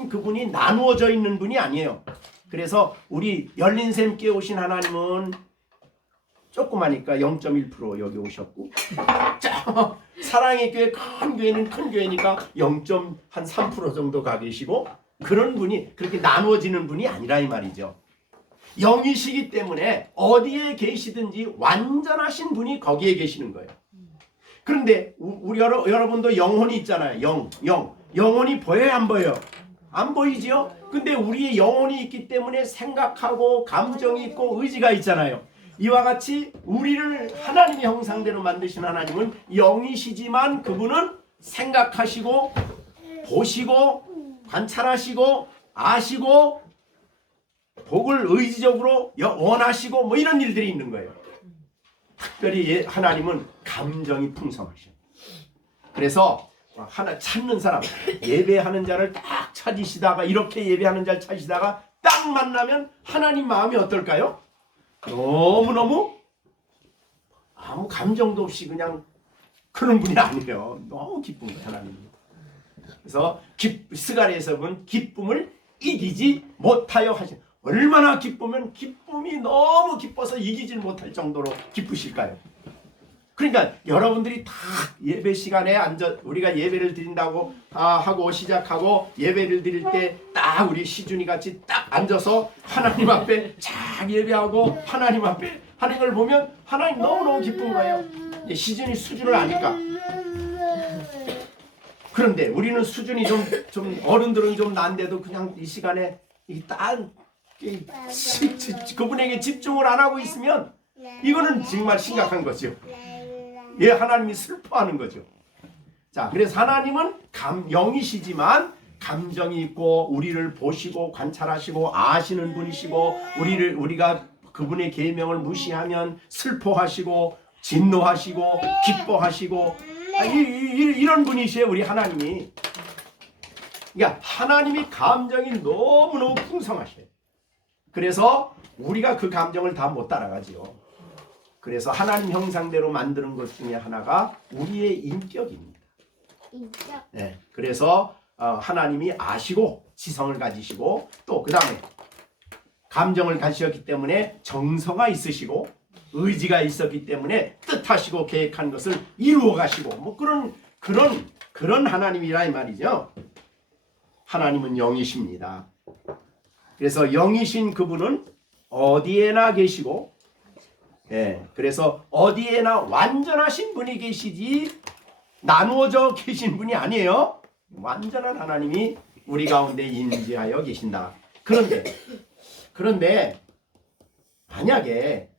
그분이 나누어져 있는 분이 아니에요. 그래서 우리 열린샘께 오신 하나님은 조그마니까 0.1% 여기 오셨고 사랑의 교회 큰 교회는 큰 교회니까 0.3% 정도 가 계시고 그런 분이 그렇게 나누어지는 분이 아니라 이 말이죠. 영이시기 때문에 어디에 계시든지 완전하신 분이 거기에 계시는 거예요. 그런데 우리 여러분도 영혼이 있잖아요. 영혼이 보여요, 안 보여요? 안 보이죠? 근데 우리의 영혼이 있기 때문에 생각하고 감정이 있고 의지가 있잖아요. 이와 같이 우리를 하나님의 형상대로 만드신 하나님은 영이시지만 그분은 생각하시고 보시고 관찰하시고 아시고 복을 의지적으로 원하시고 뭐 이런 일들이 있는 거예요. 특별히 하나님은 감정이 풍성하셔요. 그래서 하나 찾는 사람, 예배하는 자를 딱 찾으시다가 이렇게 예배하는 자를 찾으시다가 딱 만나면 하나님 마음이 어떨까요? 너무너무 아무 감정도 없이 그냥 그런 분이 아니에요. 너무 기쁜 거예요, 하나님이. 그래서 스가랴에서 본 기쁨을 이기지 못하여 하신 얼마나 기쁘면 기쁨이 너무 기뻐서 이기질 못할 정도로 기쁘실까요? 그러니까 여러분들이 다 예배 시간에 앉아 우리가 예배를 드린다고 하고 시작하고 예배를 드릴 때 딱 우리 시준이 같이 딱 앉아서 하나님 앞에 쫙 예배하고 하나님 앞에 하는 걸 보면 하나님 너무너무 기쁜 거예요. 시준이 수준을 아니까. 그런데 우리는 수준이 좀 어른들은 좀 난데도 그냥 이 시간에 그분에게 집중을 안 하고 있으면 이거는 정말 심각한 거죠. 예, 하나님이 슬퍼하는 거죠. 자, 그래서 하나님은 영이시지만 감정이 있고 우리를 보시고 관찰하시고 아시는 분이시고 우리가 그분의 계명을 무시하면 슬퍼하시고 진노하시고 기뻐하시고 이런 분이시에요, 우리 하나님이. 그러니까 하나님이 감정이 너무너무 풍성하셔요. 그래서 우리가 그 감정을 다 못 따라가지요. 그래서 하나님 형상대로 만드는 것 중에 하나가 우리의 인격입니다. 인격. 네, 그래서 하나님이 아시고 지성을 가지시고 또 그 다음에 감정을 가지셨기 때문에 정서가 있으시고 의지가 있었기 때문에 뜻하시고 계획한 것을 이루어 가시고 뭐 그런 하나님이라 이 말이죠. 하나님은 영이십니다. 그래서 영이신 그분은 어디에나 계시고, 예, 그래서 어디에나 완전하신 분이 계시지 나누어져 계신 분이 아니에요. 완전한 하나님이 우리 가운데 임재하여 계신다. 그런데 만약에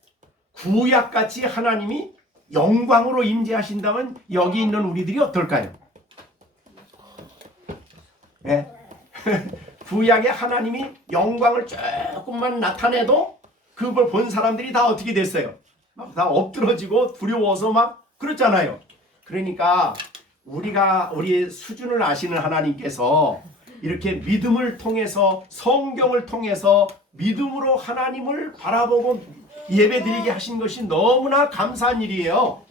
구약같이 하나님이 영광으로 임재하신다면 여기 있는 우리들이 어떨까요? 예? 구약에 하나님이 영광을 조금만 나타내도 그걸 본 사람들이 다 어떻게 됐어요? 막 다 엎드러지고 두려워서 막 그렇잖아요. 그러니까 우리의 수준을 아시는 하나님께서 이렇게 믿음을 통해서 성경을 통해서 믿음으로 하나님을 바라보고 예배드리게 하신 것이 너무나 감사한 일이에요.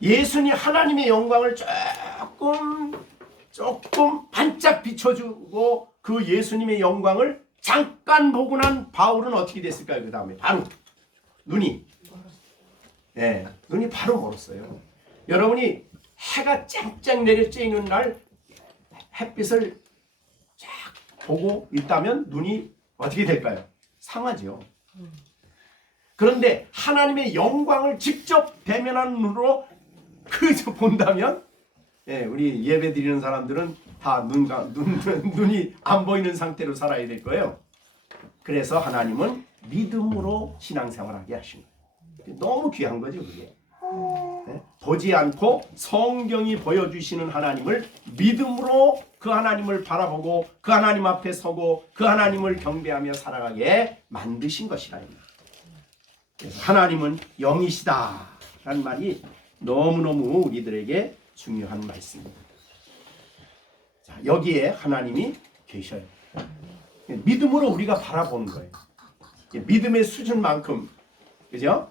예수님 하나님의 영광을 조금 반짝 비춰주고 그 예수님의 영광을 잠깐 보고 난 바울은 어떻게 됐을까요? 그 다음에 바로 눈이 바로 멀었어요. 여러분이 해가 쨍쨍 내려쬐는 날 햇빛을 쫙 보고 있다면 눈이 어떻게 될까요? 상하죠. 그런데 하나님의 영광을 직접 대면하는 눈으로 그저 본다면, 우리 예배 드리는 사람들은 다 눈이 안 보이는 상태로 살아야 될 거예요. 그래서 하나님은 믿음으로 신앙생활하게 하신 거예요. 너무 귀한 거죠, 그게. 보지 않고 성경이 보여주시는 하나님을 믿음으로 그 하나님을 바라보고 그 하나님 앞에 서고 그 하나님을 경배하며 살아가게 만드신 것이라. 그래서 하나님은 영이시다 라는 말이 너무너무 우리들에게 중요한 말씀입니다. 자, 여기에 하나님이 계셔요. 믿음으로 우리가 바라보는 거예요. 믿음의 수준만큼, 그죠?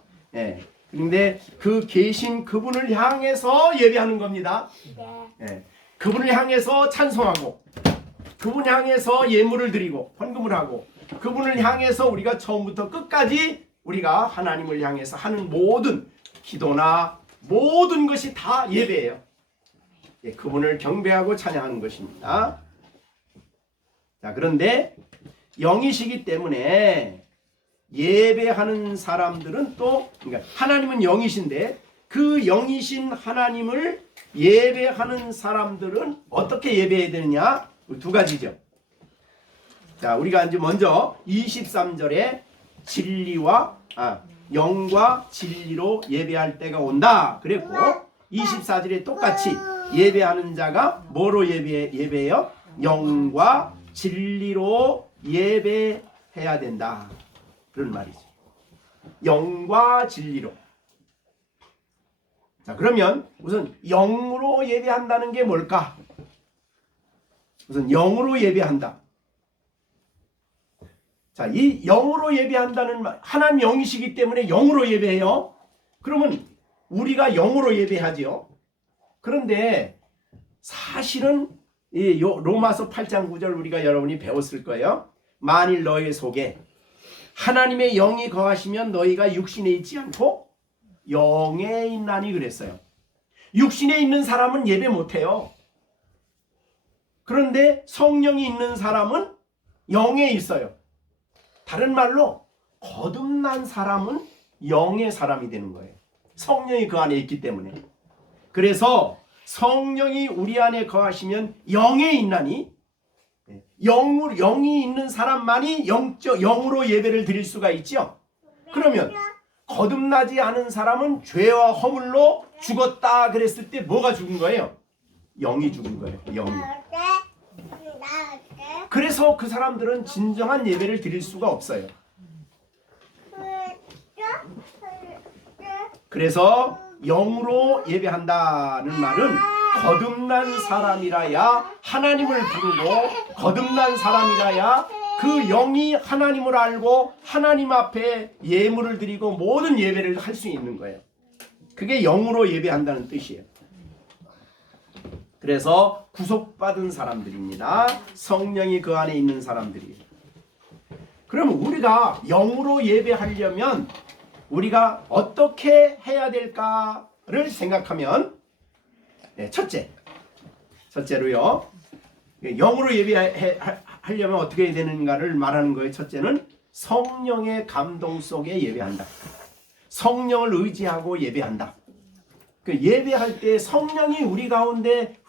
그런데 그 계신 그분을 향해서 예배하는 겁니다. 그분을 향해서 찬송하고, 그분을 향해서 예물을 드리고 헌금을 하고, 그분을 향해서 우리가 처음부터 끝까지 우리가 하나님을 향해서 하는 모든 기도나 모든 것이 다 예배예요. 그분을 경배하고 찬양하는 것입니다. 자, 그런데 영이시기 때문에 예배하는 사람들은 또, 그러니까 하나님은 영이신데 그 영이신 하나님을 예배하는 사람들은 어떻게 예배해야 되느냐? 두 가지죠. 자, 우리가 이제 먼저 23절에 영과 진리로 예배할 때가 온다 그랬고, 24절에 똑같이 예배하는 자가 뭐로 예배해요? 영과 진리로 예배해야 된다 그런 말이죠. 영과 진리로. 자, 그러면 우선 영으로 예배한다는 게 뭘까? 우선 영으로 예배한다. 자, 이 영으로 예배한다는 말, 하나님 영이시기 때문에 영으로 예배해요. 그러면 우리가 영으로 예배하지요. 그런데 사실은 이 로마서 8장 9절 우리가 여러분이 배웠을 거예요. 만일 너희 속에 하나님의 영이 거하시면 너희가 육신에 있지 않고 영에 있나니 그랬어요. 육신에 있는 사람은 예배 못해요. 그런데 성령이 있는 사람은 영에 있어요. 다른 말로 거듭난 사람은 영의 사람이 되는 거예요. 성령이 그 안에 있기 때문에. 그래서 성령이 우리 안에 거하시면 영에 있나니, 영이 있는 사람만이 영으로 예배를 드릴 수가 있죠. 그러면 거듭나지 않은 사람은 죄와 허물로 죽었다 그랬을 때 뭐가 죽은 거예요? 영이 죽은 거예요. 영이. 그래서 그 사람들은 진정한 예배를 드릴 수가 없어요. 그래서 영으로 예배한다는 말은 거듭난 사람이라야 하나님을 부르고 거듭난 사람이라야 그 영이 하나님을 알고 하나님 앞에 예물을 드리고 모든 예배를 할 수 있는 거예요. 그게 영으로 예배한다는 뜻이에요. 그래서 구속받은 사람들입니다. 성령이 그 안에 있는 사람들이에요. 그러면 우리가 영으로 예배하려면 우리가 어떻게 해야 될까를 생각하면 첫째로요. 영으로 예배하려면 어떻게 해야 되는가를 말하는 거예요. 첫째는 성령의 감동 속에 예배한다. 성령을 의지하고 예배한다. 그 예배할 때 성령이 우리 가운데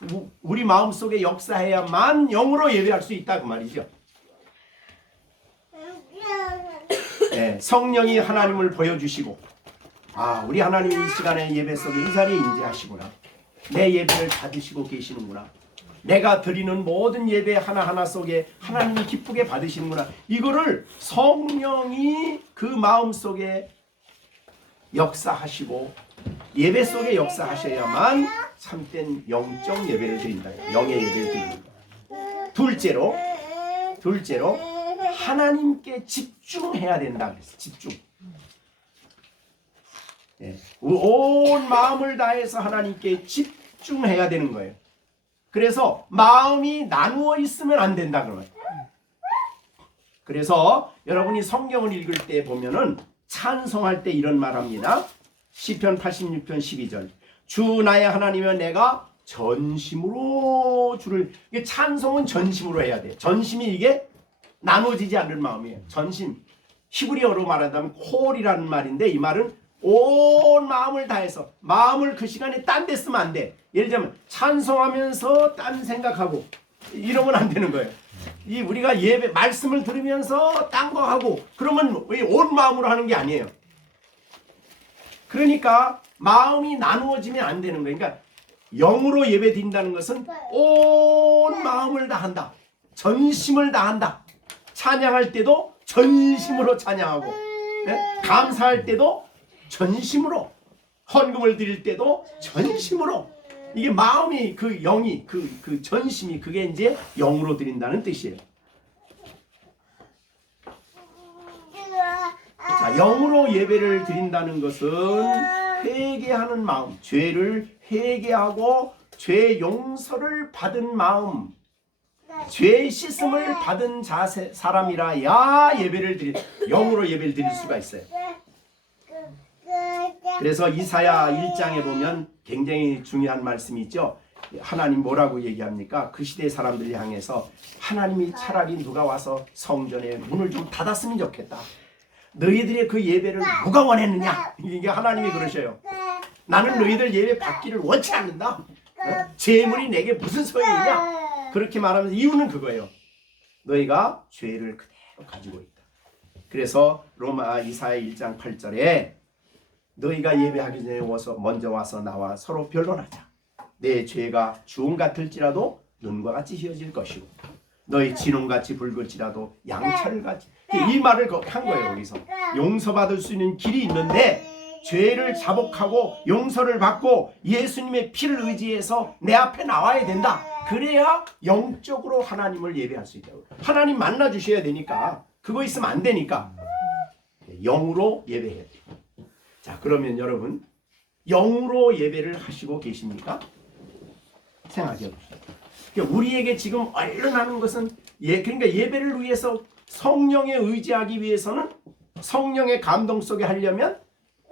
우리 마음속에 역사해야만 영으로 예배할 수 있다 그 말이죠. 네, 성령이 하나님을 보여주시고 우리 하나님 이 시간에 예배 속에 이 자리에 임재하시구나. 내 예배를 받으시고 계시는구나. 내가 드리는 모든 예배 하나하나 속에 하나님이 기쁘게 받으시는구나. 이거를 성령이 그 마음 속에 역사하시고 예배 속에 역사하셔야만 참된 영적 예배를 드린다. 영의 예배를 드립니다. 둘째로 하나님께 집중해야 된다 그랬어요. 집중. 온 마음을 다해서 하나님께 집중해야 되는 거예요. 그래서 마음이 나누어 있으면 안 된다 그러면. 그래서 여러분이 성경을 읽을 때 보면은 찬송할 때 이런 말합니다. 시편 86편 12절. 주 나의 하나님이여 내가 전심으로 주를. 이게 찬송은 전심으로 해야 돼요. 전심이 이게 나눠지지 않는 마음이에요. 전심. 히브리어로 말하자면 콜이라는 말인데 이 말은 온 마음을 다해서 마음을 그 시간에 딴 데 쓰면 안 돼. 예를 들면 찬송하면서 딴 생각하고 이러면 안 되는 거예요. 이 우리가 예배 말씀을 들으면서 딴 거 하고 그러면 온 마음으로 하는 게 아니에요. 그러니까 마음이 나누어지면 안 되는 거예요. 그러니까 영으로 예배 드린다는 것은 온 마음을 다한다. 전심을 다한다. 찬양할 때도 전심으로 찬양하고 감사할 때도 전심으로 헌금을 드릴 때도 전심으로 이게 마음이 그 영이 그 전심이 그게 이제 영으로 드린다는 뜻이에요. 자, 영으로 예배를 드린다는 것은 회개하는 마음, 죄를 회개하고 죄 용서를 받은 마음, 죄 씻음을 받은 자세 사람이라야 영으로 예배를 드릴 수가 있어요. 그래서 이사야 1장에 보면 굉장히 중요한 말씀이 있죠. 하나님 뭐라고 얘기합니까? 그 시대 사람들을 향해서 하나님이 차라리 누가 와서 성전에 문을 좀 닫았으면 좋겠다. 너희들의 그 예배를 누가 원했느냐? 이게 하나님이 그러셔요. 나는 너희들 예배 받기를 원치 않는다. 재물이 내게 무슨 소용이 있냐? 그렇게 말하면서 이유는 그거예요. 너희가 죄를 그대로 가지고 있다. 그래서 로마 이사야 1장 8절에 너희가 예배하기 전에 먼저 와서 나와 서로 변론하자. 내 죄가 주홍 같을지라도 눈과 같이 희어질 것이고 너희 진홍같이 붉을지라도 양철같이. 이 말을 한 거예요. 여기서 용서받을 수 있는 길이 있는데 죄를 자복하고 용서를 받고 예수님의 피를 의지해서 내 앞에 나와야 된다. 그래야 영적으로 하나님을 예배할 수 있다고. 하나님 만나 주셔야 되니까 그거 있으면 안 되니까 영으로 예배해야 돼요. 자, 그러면 여러분 영으로 예배를 하시고 계십니까? 생각해 봅시다. 그러니까 우리에게 지금 얼른 하는 것은 그러니까 예배를 위해서 성령에 의지하기 위해서는 성령의 감동 속에 하려면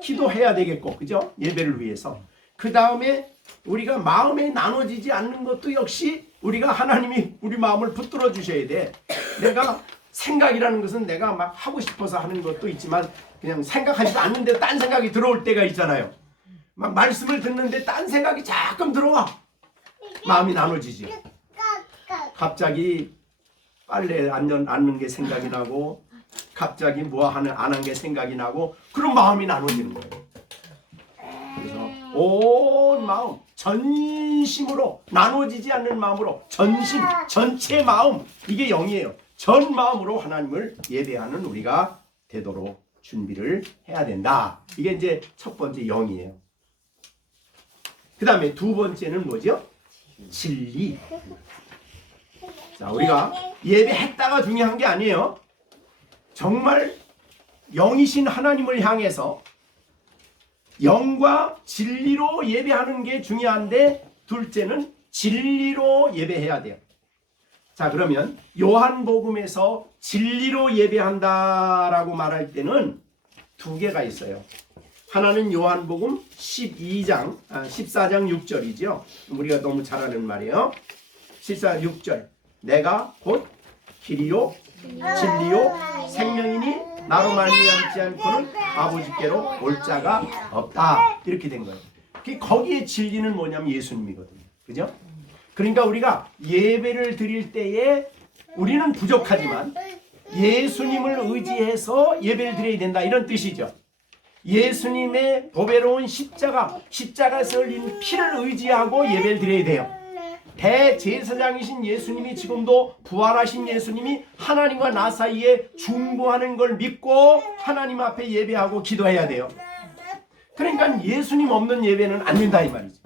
기도해야 되겠고, 그죠? 예배를 위해서. 그 다음에 우리가 마음에 나눠지지 않는 것도 역시 우리가 하나님이 우리 마음을 붙들어 주셔야 돼. 내가 생각이라는 것은 내가 막 하고 싶어서 하는 것도 있지만 그냥 생각하지도 않는데 딴 생각이 들어올 때가 있잖아요. 막 말씀을 듣는데 딴 생각이 자꾸 들어와. 마음이 나눠지지. 갑자기 빨래 안 넣는 게 생각이 나고 갑자기 뭐 안 한 게 생각이 나고 그런 마음이 나눠지는 거예요. 그래서 온 마음 전심으로 나눠지지 않는 마음으로 전심 전체 마음 이게 영이에요. 전 마음으로 하나님을 예배하는 우리가 되도록 준비를 해야 된다. 이게 이제 첫 번째 영이에요. 그 다음에 두 번째는 뭐죠? 진리. 자, 우리가 예배했다가 중요한 게 아니에요. 정말 영이신 하나님을 향해서 영과 진리로 예배하는 게 중요한데, 둘째는 진리로 예배해야 돼요. 자, 그러면 요한복음에서 진리로 예배한다라고 말할 때는 두 개가 있어요. 하나는 요한복음 14장 6절이죠. 우리가 너무 잘 아는 말이에요. 14장 6절. 내가 곧 길이요 진리요 생명이니 나로 말미암지 않고는 아버지께로 올 자가 없다. 이렇게 된 거예요. 거기에 진리는 뭐냐면 예수님이거든요. 그죠? 그러니까 우리가 예배를 드릴 때에 우리는 부족하지만 예수님을 의지해서 예배를 드려야 된다, 이런 뜻이죠. 예수님의 보배로운 십자가에서 흘린 피를 의지하고 예배를 드려야 돼요. 대제사장이신 예수님이, 지금도 부활하신 예수님이 하나님과 나 사이에 중보하는 걸 믿고 하나님 앞에 예배하고 기도해야 돼요. 그러니까 예수님 없는 예배는 안 된다 이 말이죠.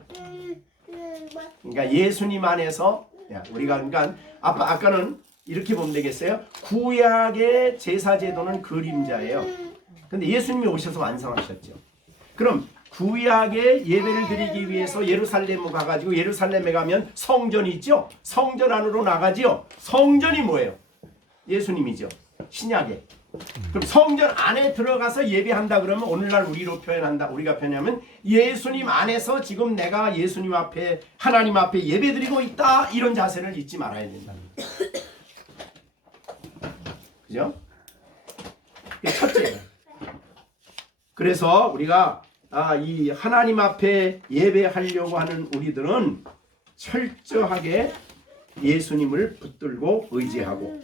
그러니까 예수님 안에서 우리가, 그러니까 아까는 이렇게 보면 되겠어요. 구약의 제사 제도는 그림자예요. 근데 예수님이 오셔서 완성하셨죠. 그럼 구약의 예배를 드리기 위해서 예루살렘에 가가지고, 예루살렘에 가면 성전이 있죠. 성전 안으로 나가지요. 성전이 뭐예요? 예수님이죠. 신약에. 그럼 성전 안에 들어가서 예배한다 그러면 오늘날 우리로 표현한다, 우리가 표현하면 예수님 안에서 지금 내가 예수님 앞에, 하나님 앞에 예배드리고 있다, 이런 자세를 잊지 말아야 된다는 거예요. 그죠? 그게 첫째예요. 그래서 우리가 이 하나님 앞에 예배하려고 하는 우리들은 철저하게 예수님을 붙들고 의지하고,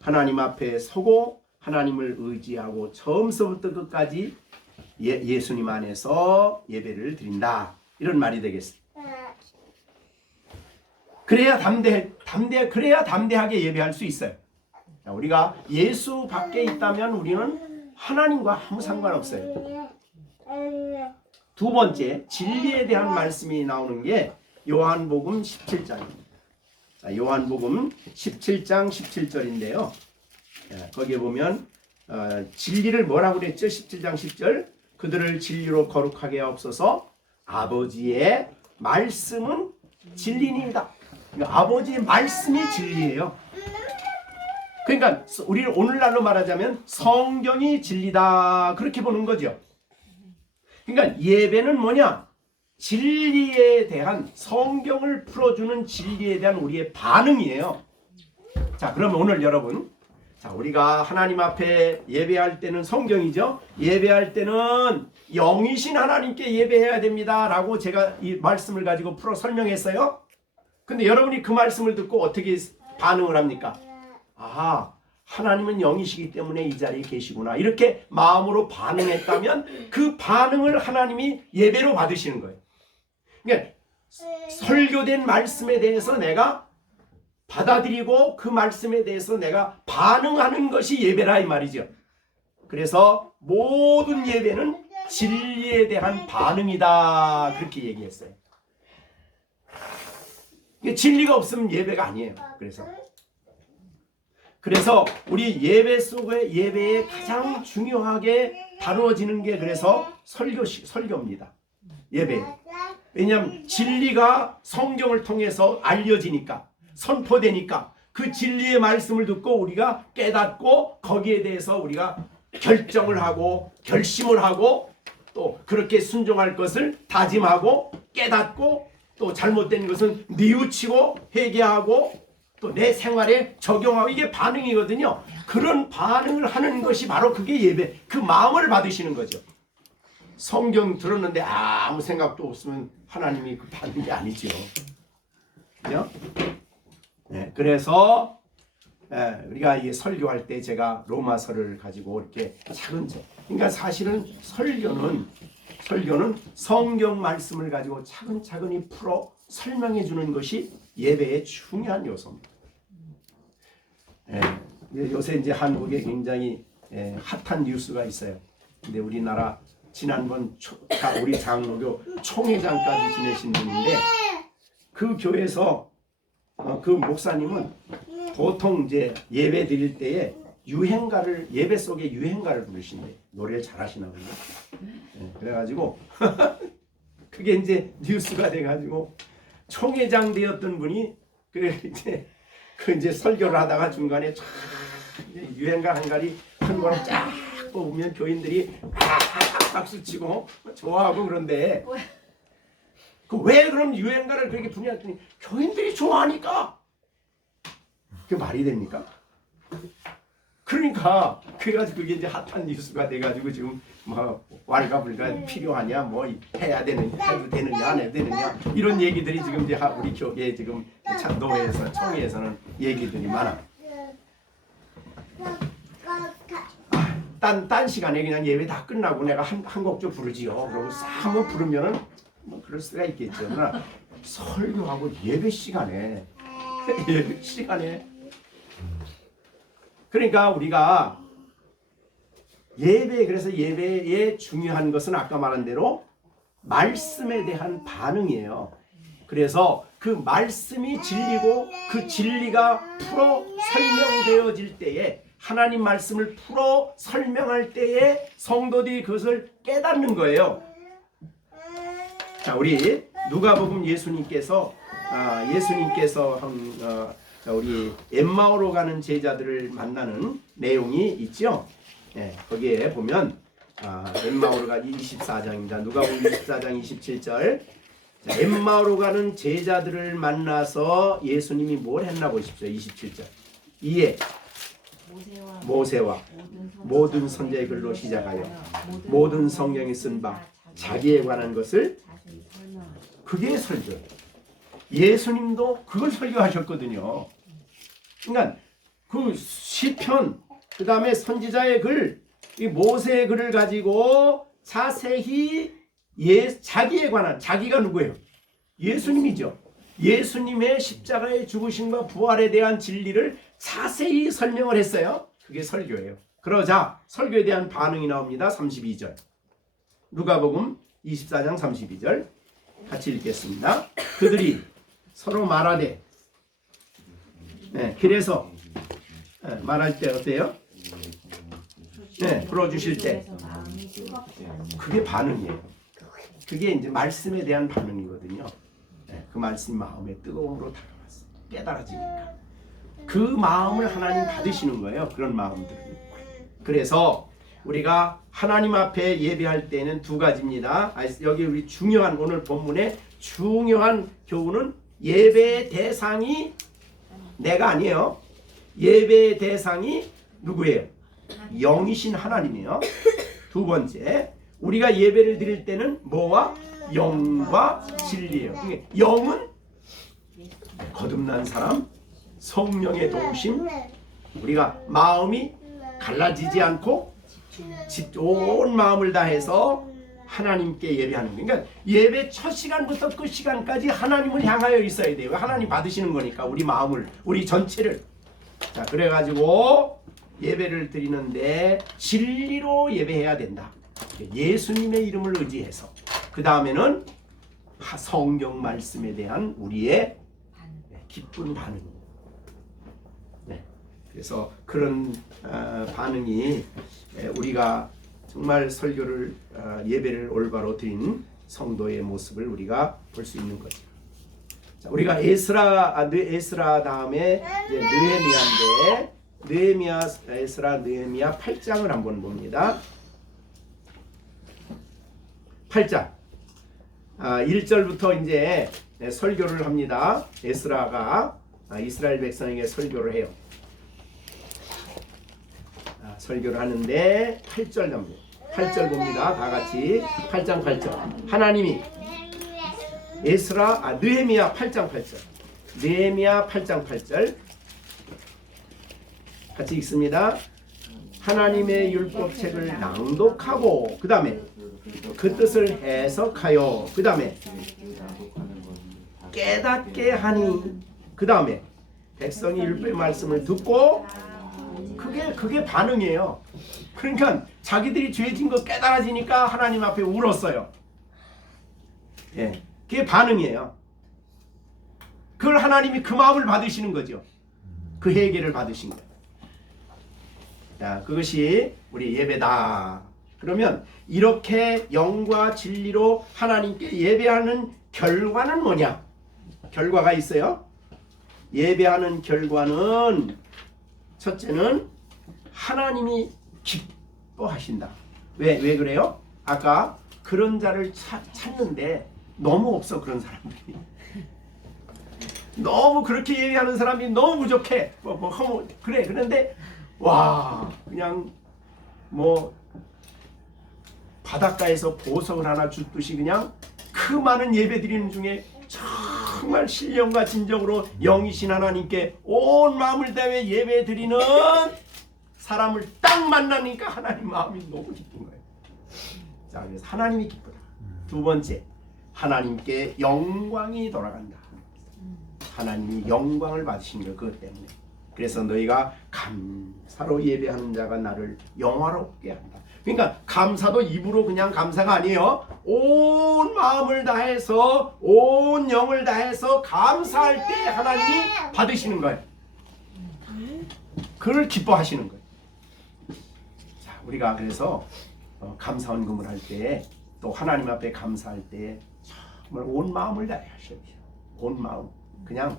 하나님 앞에 서고 하나님을 의지하고 처음서부터 끝까지 예수님 안에서 예배를 드린다, 이런 말이 되겠습니다. 그래야 담대하게 예배할 수 있어요. 우리가 예수 밖에 있다면 우리는 하나님과 아무 상관없어요. 두 번째, 진리에 대한 말씀이 나오는 게 요한복음 17장입니다. 자, 요한복음 17장 17절인데요. 거기에 보면 진리를 뭐라고 그랬죠? 17장 10절. 그들을 진리로 거룩하게 하옵소서. 아버지의 말씀은 진리니이다. 그러니까 아버지의 말씀이 진리예요. 그러니까 우리를 오늘날로 말하자면 성경이 진리다, 그렇게 보는 거죠. 그러니까 예배는 뭐냐? 진리에 대한, 성경을 풀어주는 진리에 대한 우리의 반응이에요. 자, 그러면 오늘 여러분, 자, 우리가 하나님 앞에 예배할 때는 성경이죠. 예배할 때는 영이신 하나님께 예배해야 됩니다 라고 제가 이 말씀을 가지고 풀어 설명했어요. 근데 여러분이 그 말씀을 듣고 어떻게 반응을 합니까? 아, 하나님은 영이시기 때문에 이 자리에 계시구나, 이렇게 마음으로 반응했다면 그 반응을 하나님이 예배로 받으시는 거예요. 그러니까 설교된 말씀에 대해서 내가 받아들이고 그 말씀에 대해서 내가 반응하는 것이 예배라 이 말이죠. 그래서 모든 예배는 진리에 대한 반응이다, 그렇게 얘기했어요. 진리가 없으면 예배가 아니에요. 그래서 우리 예배 속에, 예배에 가장 중요하게 다루어지는 게 그래서 설교입니다. 예배. 왜냐하면 진리가 성경을 통해서 알려지니까, 선포되니까 그 진리의 말씀을 듣고 우리가 깨닫고 거기에 대해서 우리가 결정을 하고 결심을 하고 또 그렇게 순종할 것을 다짐하고 깨닫고 또 잘못된 것은 뉘우치고 회개하고 또 내 생활에 적용하고, 이게 반응이거든요. 그런 반응을 하는 것이 바로 그게 예배, 그 마음을 받으시는 거죠. 성경 들었는데 아무 생각도 없으면 하나님이 그 받는 게 아니죠. 그죠? 네, 그래서 우리가 이 설교할 때 제가 로마서를 가지고 이렇게 차근차근, 그러니까 사실은 설교는 성경 말씀을 가지고 차근차근히 풀어 설명해 주는 것이 예배의 중요한 요소입니다. 요새 이제 한국에 굉장히 핫한 뉴스가 있어요. 근데 우리나라 지난번 우리 장로교 총회장까지 지내신 분인데 그 교회에서 그 목사님은 보통 이제 예배 드릴 때에 유행가를 예배 속에 유행가를 부르신대. 노래를 잘하시나 보네. 네, 그래가지고 그게 이제 뉴스가 돼가지고 총회장 되었던 분이 그 이제 설교를 하다가 중간에 쫙 유행가 한 가지 한 거를 쫙 뽑으면 교인들이 박수 치고 좋아하고 그런데 그 왜 그럼 유행가를 그렇게 부르냐더니 교인들이 좋아하니까. 그게 말이 됩니까? 그러니까 그래가지고 그게 이제 핫한 뉴스가 돼가지고 지금 뭐 왈가불가 필요하냐 뭐 해야 되느냐 해도 되느냐 안 해도 되느냐 이런 얘기들이 지금 이제 우리 교회 지금 노회에서 총회에서는 얘기들이 많아. 딴 시간에 그냥 예배 다 끝나고 내가 한 곡 좀 부르지요. 그러고 싹 한번 부르면은 뭐 그럴 수가 있겠죠. 그러나 설교하고 예배 시간에 그러니까 우리가 그래서 예배의 중요한 것은 아까 말한 대로 말씀에 대한 반응이에요. 그래서 그 말씀이 진리고 그 진리가 풀어 설명되어질 때에 하나님 말씀을 풀어 설명할 때에 성도들이 그것을 깨닫는 거예요. 자, 우리 누가복음 예수님께서 우리 엠마오로 가는 제자들을 만나는 내용이 있죠. 네, 거기에 보면 엠마오로가 24장입니다. 누가복음 24장 27절. 자, 엠마오로 가는 제자들을 만나서 예수님이 뭘 했나 보십시오. 27절. 이에 모세와 모든 선지자의 글로 시작하여 모든 성경에 쓴 바 자기에 관한 것을 그게 설교. 예수님도 그걸 설교하셨거든요. 그러니까 그 시편 그 다음에 선지자의 글, 이 모세의 글을 가지고 자세히 자기에 관한 자기가 누구예요? 예수님이죠. 예수님의 십자가의 죽으심과 부활에 대한 진리를 자세히 설명을 했어요. 그게 설교예요. 그러자 설교에 대한 반응이 나옵니다. 32절. 누가복음 24장 32절 같이 읽겠습니다. 그들이 서로 말하되 길에서 말할 때 어때요? 풀어주실 때 그게 반응이에요. 그게 이제 말씀에 대한 반응이거든요. 그 말씀이 마음의 뜨거움으로 다가왔어요. 깨달아지니까 그 마음을 하나님 받으시는 거예요. 그런 마음들을. 그래서 우리가 하나님 앞에 예배할 때는 두 가지입니다. 여기 우리 중요한 오늘 본문의 중요한 교훈은 예배의 대상이 내가 아니에요. 예배의 대상이 누구예요? 영이신 하나님이에요. 두 번째, 우리가 예배를 드릴 때는 뭐와? 영과 진리예요. 영은 거듭난 사람, 성령의 동심, 우리가 마음이 갈라지지 않고 온 마음을 다해서 하나님께 예배하는 거예요. 그러니까 예배 첫 시간부터 끝 시간까지 하나님을 향하여 있어야 돼요. 하나님 받으시는 거니까 우리 마음을, 우리 전체를. 자, 그래가지고 예배를 드리는데 진리로 예배해야 된다. 예수님의 이름을 의지해서. 그 다음에는 성경 말씀에 대한 우리의 기쁜 반응입니다. 그래서 그런 반응이 우리가 정말 설교를 예배를 올바로 드린 성도의 모습을 우리가 볼 수 있는 거죠. 자, 우리가 에스라 다음에 이제 느헤미야인데 에스라 느헤미야 8장을 한번 봅니다. 8장 1절부터 이제 설교를 합니다. 에스라가 이스라엘 백성에게 설교를 해요. 설교를 하는데 8절 갑니다. 8절 봅니다. 다 같이 8장 8절. 하나님이 느헤미야 8장 8절. 느헤미야 8장 8절. 같이 읽습니다. 하나님의 율법책을 낭독하고 그 다음에 그 뜻을 해석하여 그 다음에 깨닫게 하니 그 다음에 백성이 율법의 말씀을 듣고 그게 반응이에요. 그러니까 자기들이 죄진 거 깨달아지니까 하나님 앞에 울었어요. 그게 반응이에요. 하나님이 그 마음을 받으시는 거죠. 그 회개를 받으신 거예요. 자, 그것이 우리 예배다. 그러면 이렇게 영과 진리로 하나님께 예배하는 결과는 뭐냐? 결과가 있어요. 예배하는 결과는 첫째는 하나님이 기뻐하신다. 왜 그래요? 아까 그런 자를 찾는데 너무 없어. 그런 사람들이 너무 그렇게 예배하는 사람이 너무 부족해. 그래. 그런데 와, 그냥 뭐 바닷가에서 보석을 하나 줍듯이 그냥 그 많은 예배드리는 중에 정말 신령과 진정으로 영이신 하나님께 온 마음을 다해 예배드리는 사람을 딱 만나니까 하나님 마음이 너무 기쁜 거예요. 자, 그래서 하나님이 기쁘다. 두 번째, 하나님께 영광이 돌아간다. 하나님이 영광을 받으신 거 그것 때문에. 그래서 너희가 감사로 예배하는 자가 나를 영화롭게 한다. 그러니까 감사도 입으로 그냥 감사가 아니에요. 온 마음을 다해서 온 영을 다해서 감사할 때 하나님이 받으시는 거예요. 그걸 기뻐하시는 거예요. 자, 우리가 그래서 감사헌금을 할 때 또 하나님 앞에 감사할 때 정말 온 마음을 다해 하셔야 돼요. 온 마음. 그냥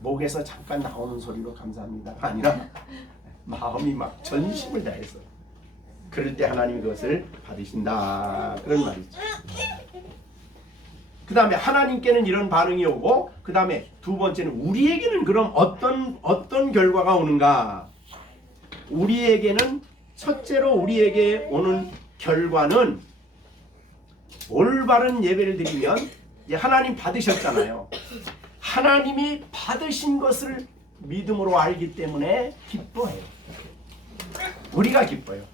목에서 잠깐 나오는 소리로 감사합니다가 아니라 마음이 막 전심을 다해서 그럴 때 하나님이 그것을 받으신다. 그런 말이죠. 그 다음에 하나님께는 이런 반응이 오고, 그 다음에 두 번째는 우리에게는 그럼 어떤 결과가 오는가? 우리에게는 첫째로 우리에게 오는 결과는 올바른 예배를 드리면 이제 하나님 받으셨잖아요. 하나님이 받으신 것을 믿음으로 알기 때문에 기뻐해요. 우리가 기뻐요.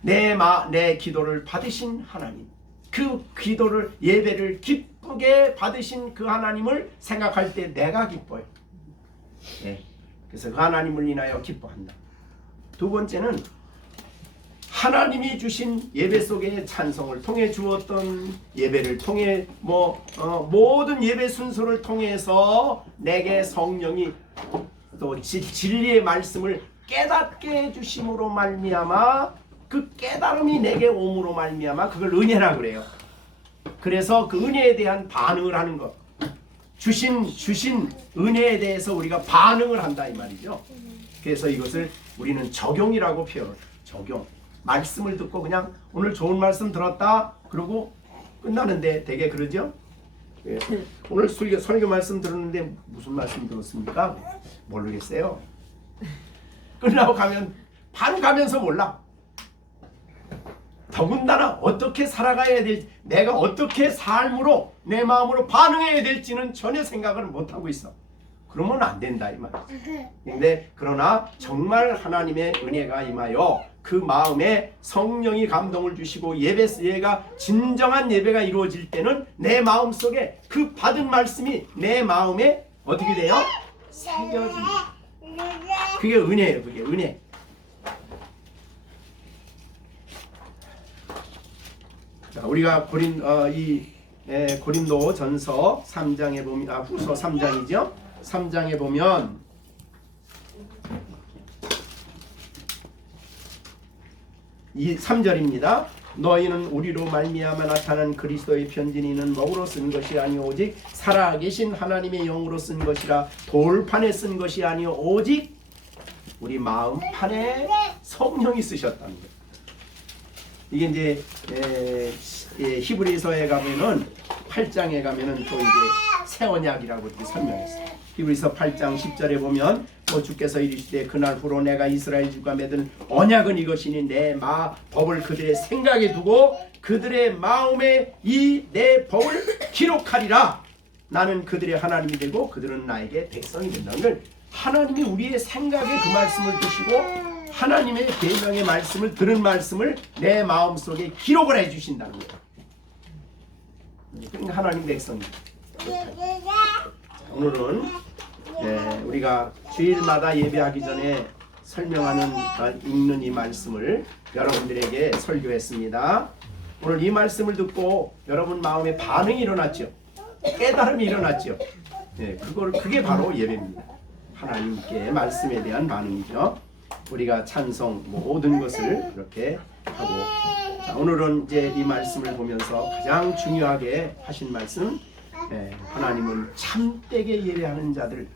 내 기도를 받으신 하나님, 그 기도를 예배를 기쁘게 받으신 그 하나님을 생각할 때 내가 기뻐요. 네. 그래서 그 하나님을 인하여 기뻐한다. 두 번째는 하나님이 주신 예배 속의 찬송을 통해 주었던 예배를 통해 모든 예배 순서를 통해서 내게 성령이 또 진리의 말씀을 깨닫게 해주심으로 말미암아 그 깨달음이 내게 옴으로 말미암아 그걸 은혜라 그래요. 그래서 그 은혜에 대한 반응을 하는 것, 주신 은혜에 대해서 우리가 반응을 한다 이 말이죠. 그래서 이것을 우리는 적용이라고 표현을 해요. 적용. 말씀을 듣고 그냥 오늘 좋은 말씀 들었다 그러고 끝나는데 되게 그러죠. 예. 오늘 설교 말씀 들었는데 무슨 말씀 들었습니까? 모르겠어요. 끝나고 가면 바로 가면서 몰라. 더군다나 어떻게 살아가야 될지, 내가 어떻게 삶으로 내 마음으로 반응해야 될지는 전혀 생각을 못하고 있어. 그러면 안 된다 이 말이죠. 근데 그러나 정말 하나님의 은혜가 임하여 그 마음에 성령이 감동을 주시고 예배가 진정한 예배가 이루어질 때는 내 마음속에 그 받은 말씀이 내 마음에 어떻게 돼요? 새겨집니다. 그게 은혜예요. 그게 은혜. 자, 우리가 고린도 전서 3장에 보면 후서 3장이죠. 3장에 보면 이 3절입니다. 너희는 우리로 말미암아 나타난 그리스도의 편지니는 먹으로 쓴 것이 아니오 오직 살아계신 하나님의 영으로 쓴 것이라 돌판에 쓴 것이 아니오 오직 우리 마음판에 성령이 쓰셨다는 거예요. 이게 이제 히브리서에 가면은 8장에 가면은 또 이제 새 언약이라고 이렇게 설명했어요. 히브리서 8장 10절에 보면 또 주께서 이르시되 그날 후로 내가 이스라엘 집과 맺은 언약은 이것이니 내 법을 그들의 생각에 두고 그들의 마음에 이 내 법을 기록하리라. 나는 그들의 하나님이 되고 그들은 나에게 백성이 된다는 걸 하나님이 우리의 생각에 그 말씀을 두시고 하나님의 계명의 말씀을 들은 말씀을 내 마음속에 기록을 해주신다는 거예요. 그러니까 하나님 백성입니다. 오늘은 우리가 주일마다 예배하기 전에 설명하는 읽는 이 말씀을 여러분들에게 설교했습니다. 오늘 이 말씀을 듣고 여러분 마음에 반응이 일어났죠. 깨달음이 일어났죠. 네, 그게 바로 예배입니다. 하나님께 말씀에 대한 반응이죠. 우리가 찬송 모든 것을 이렇게 하고, 자, 오늘은 이제 이 말씀을 보면서 가장 중요하게 하신 말씀, 하나님은 참되게 예배하는 자들,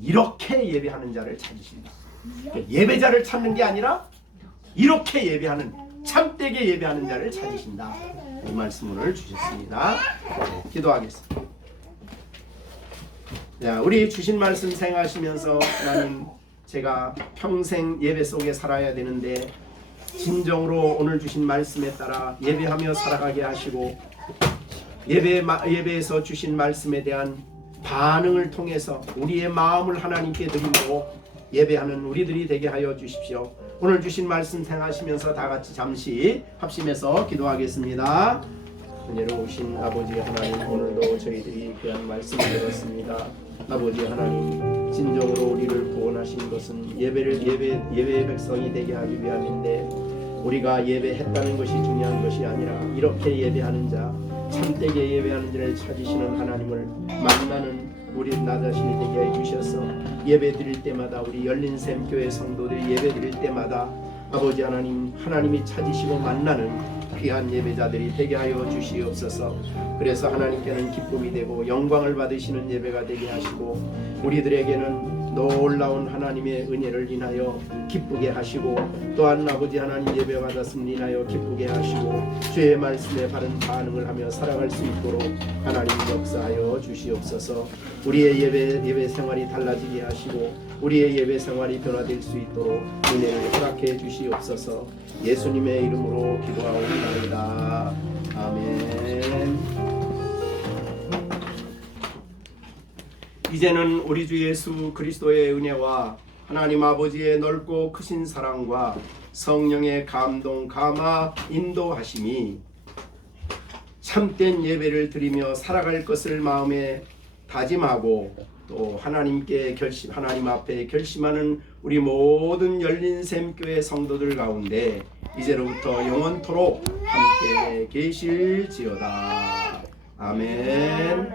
이렇게 예배하는 자를 찾으신다. 예배자를 찾는 게 아니라 이렇게 예배하는, 참되게 예배하는 자를 찾으신다. 이 말씀을 주셨습니다. 기도하겠습니다. 자, 우리 주신 말씀 생각하시면서 하나님, 제가 평생 예배 속에 살아야 되는데 진정으로 오늘 주신 말씀에 따라 예배하며 살아가게 하시고, 예배에서 주신 말씀에 대한 반응을 통해서 우리의 마음을 하나님께 드리고 예배하는 우리들이 되게 하여 주십시오. 오늘 주신 말씀 생각하시면서 다 같이 잠시 합심해서 기도하겠습니다. 은혜로우신 아버지 하나님, 오늘도 저희들이 귀한 말씀을 들었습니다. 아버지 하나님, 진정으로 우리를 구원하신 것은 예배의 백성이 되게 하기 위함인데, 우리가 예배했다는 것이 중요한 것이 아니라 이렇게 예배하는 자, 참되게 예배하는 자를 찾으시는 하나님을 만나는 우리 나 자신이 되게 해주셔서 예배 드릴 때마다, 우리 열린샘 교회 성도들이 예배 드릴 때마다 아버지 하나님, 하나님이 찾으시고 만나는 귀한 예배자들이 되게 하여 주시옵소서. 그래서 하나님께는 기쁨이 되고 영광을 받으시는 예배가 되게 하시고, 우리들에게는 놀라운 하나님의 은혜를 인하여 기쁘게 하시고, 또한 아버지 하나님 예배 받았음을 인하여 기쁘게 하시고, 주의 말씀에 바른 반응을 하며 살아갈 수 있도록 하나님 역사하여 주시옵소서. 우리의 예배 생활이 달라지게 하시고, 우리의 예배 생활이 변화될 수 있도록 은혜를 허락해 주시옵소서. 예수님의 이름으로 기도하옵나이다. 아멘. 이제는 우리 주 예수 그리스도의 은혜와 하나님 아버지의 넓고 크신 사랑과 성령의 감동, 감화, 인도하심이 참된 예배를 드리며 살아갈 것을 마음에 다짐하고, 또 하나님 앞에 결심하는 우리 모든 열린샘 교회 성도들 가운데 이제로부터 영원토록 함께 계실지어다. 아멘.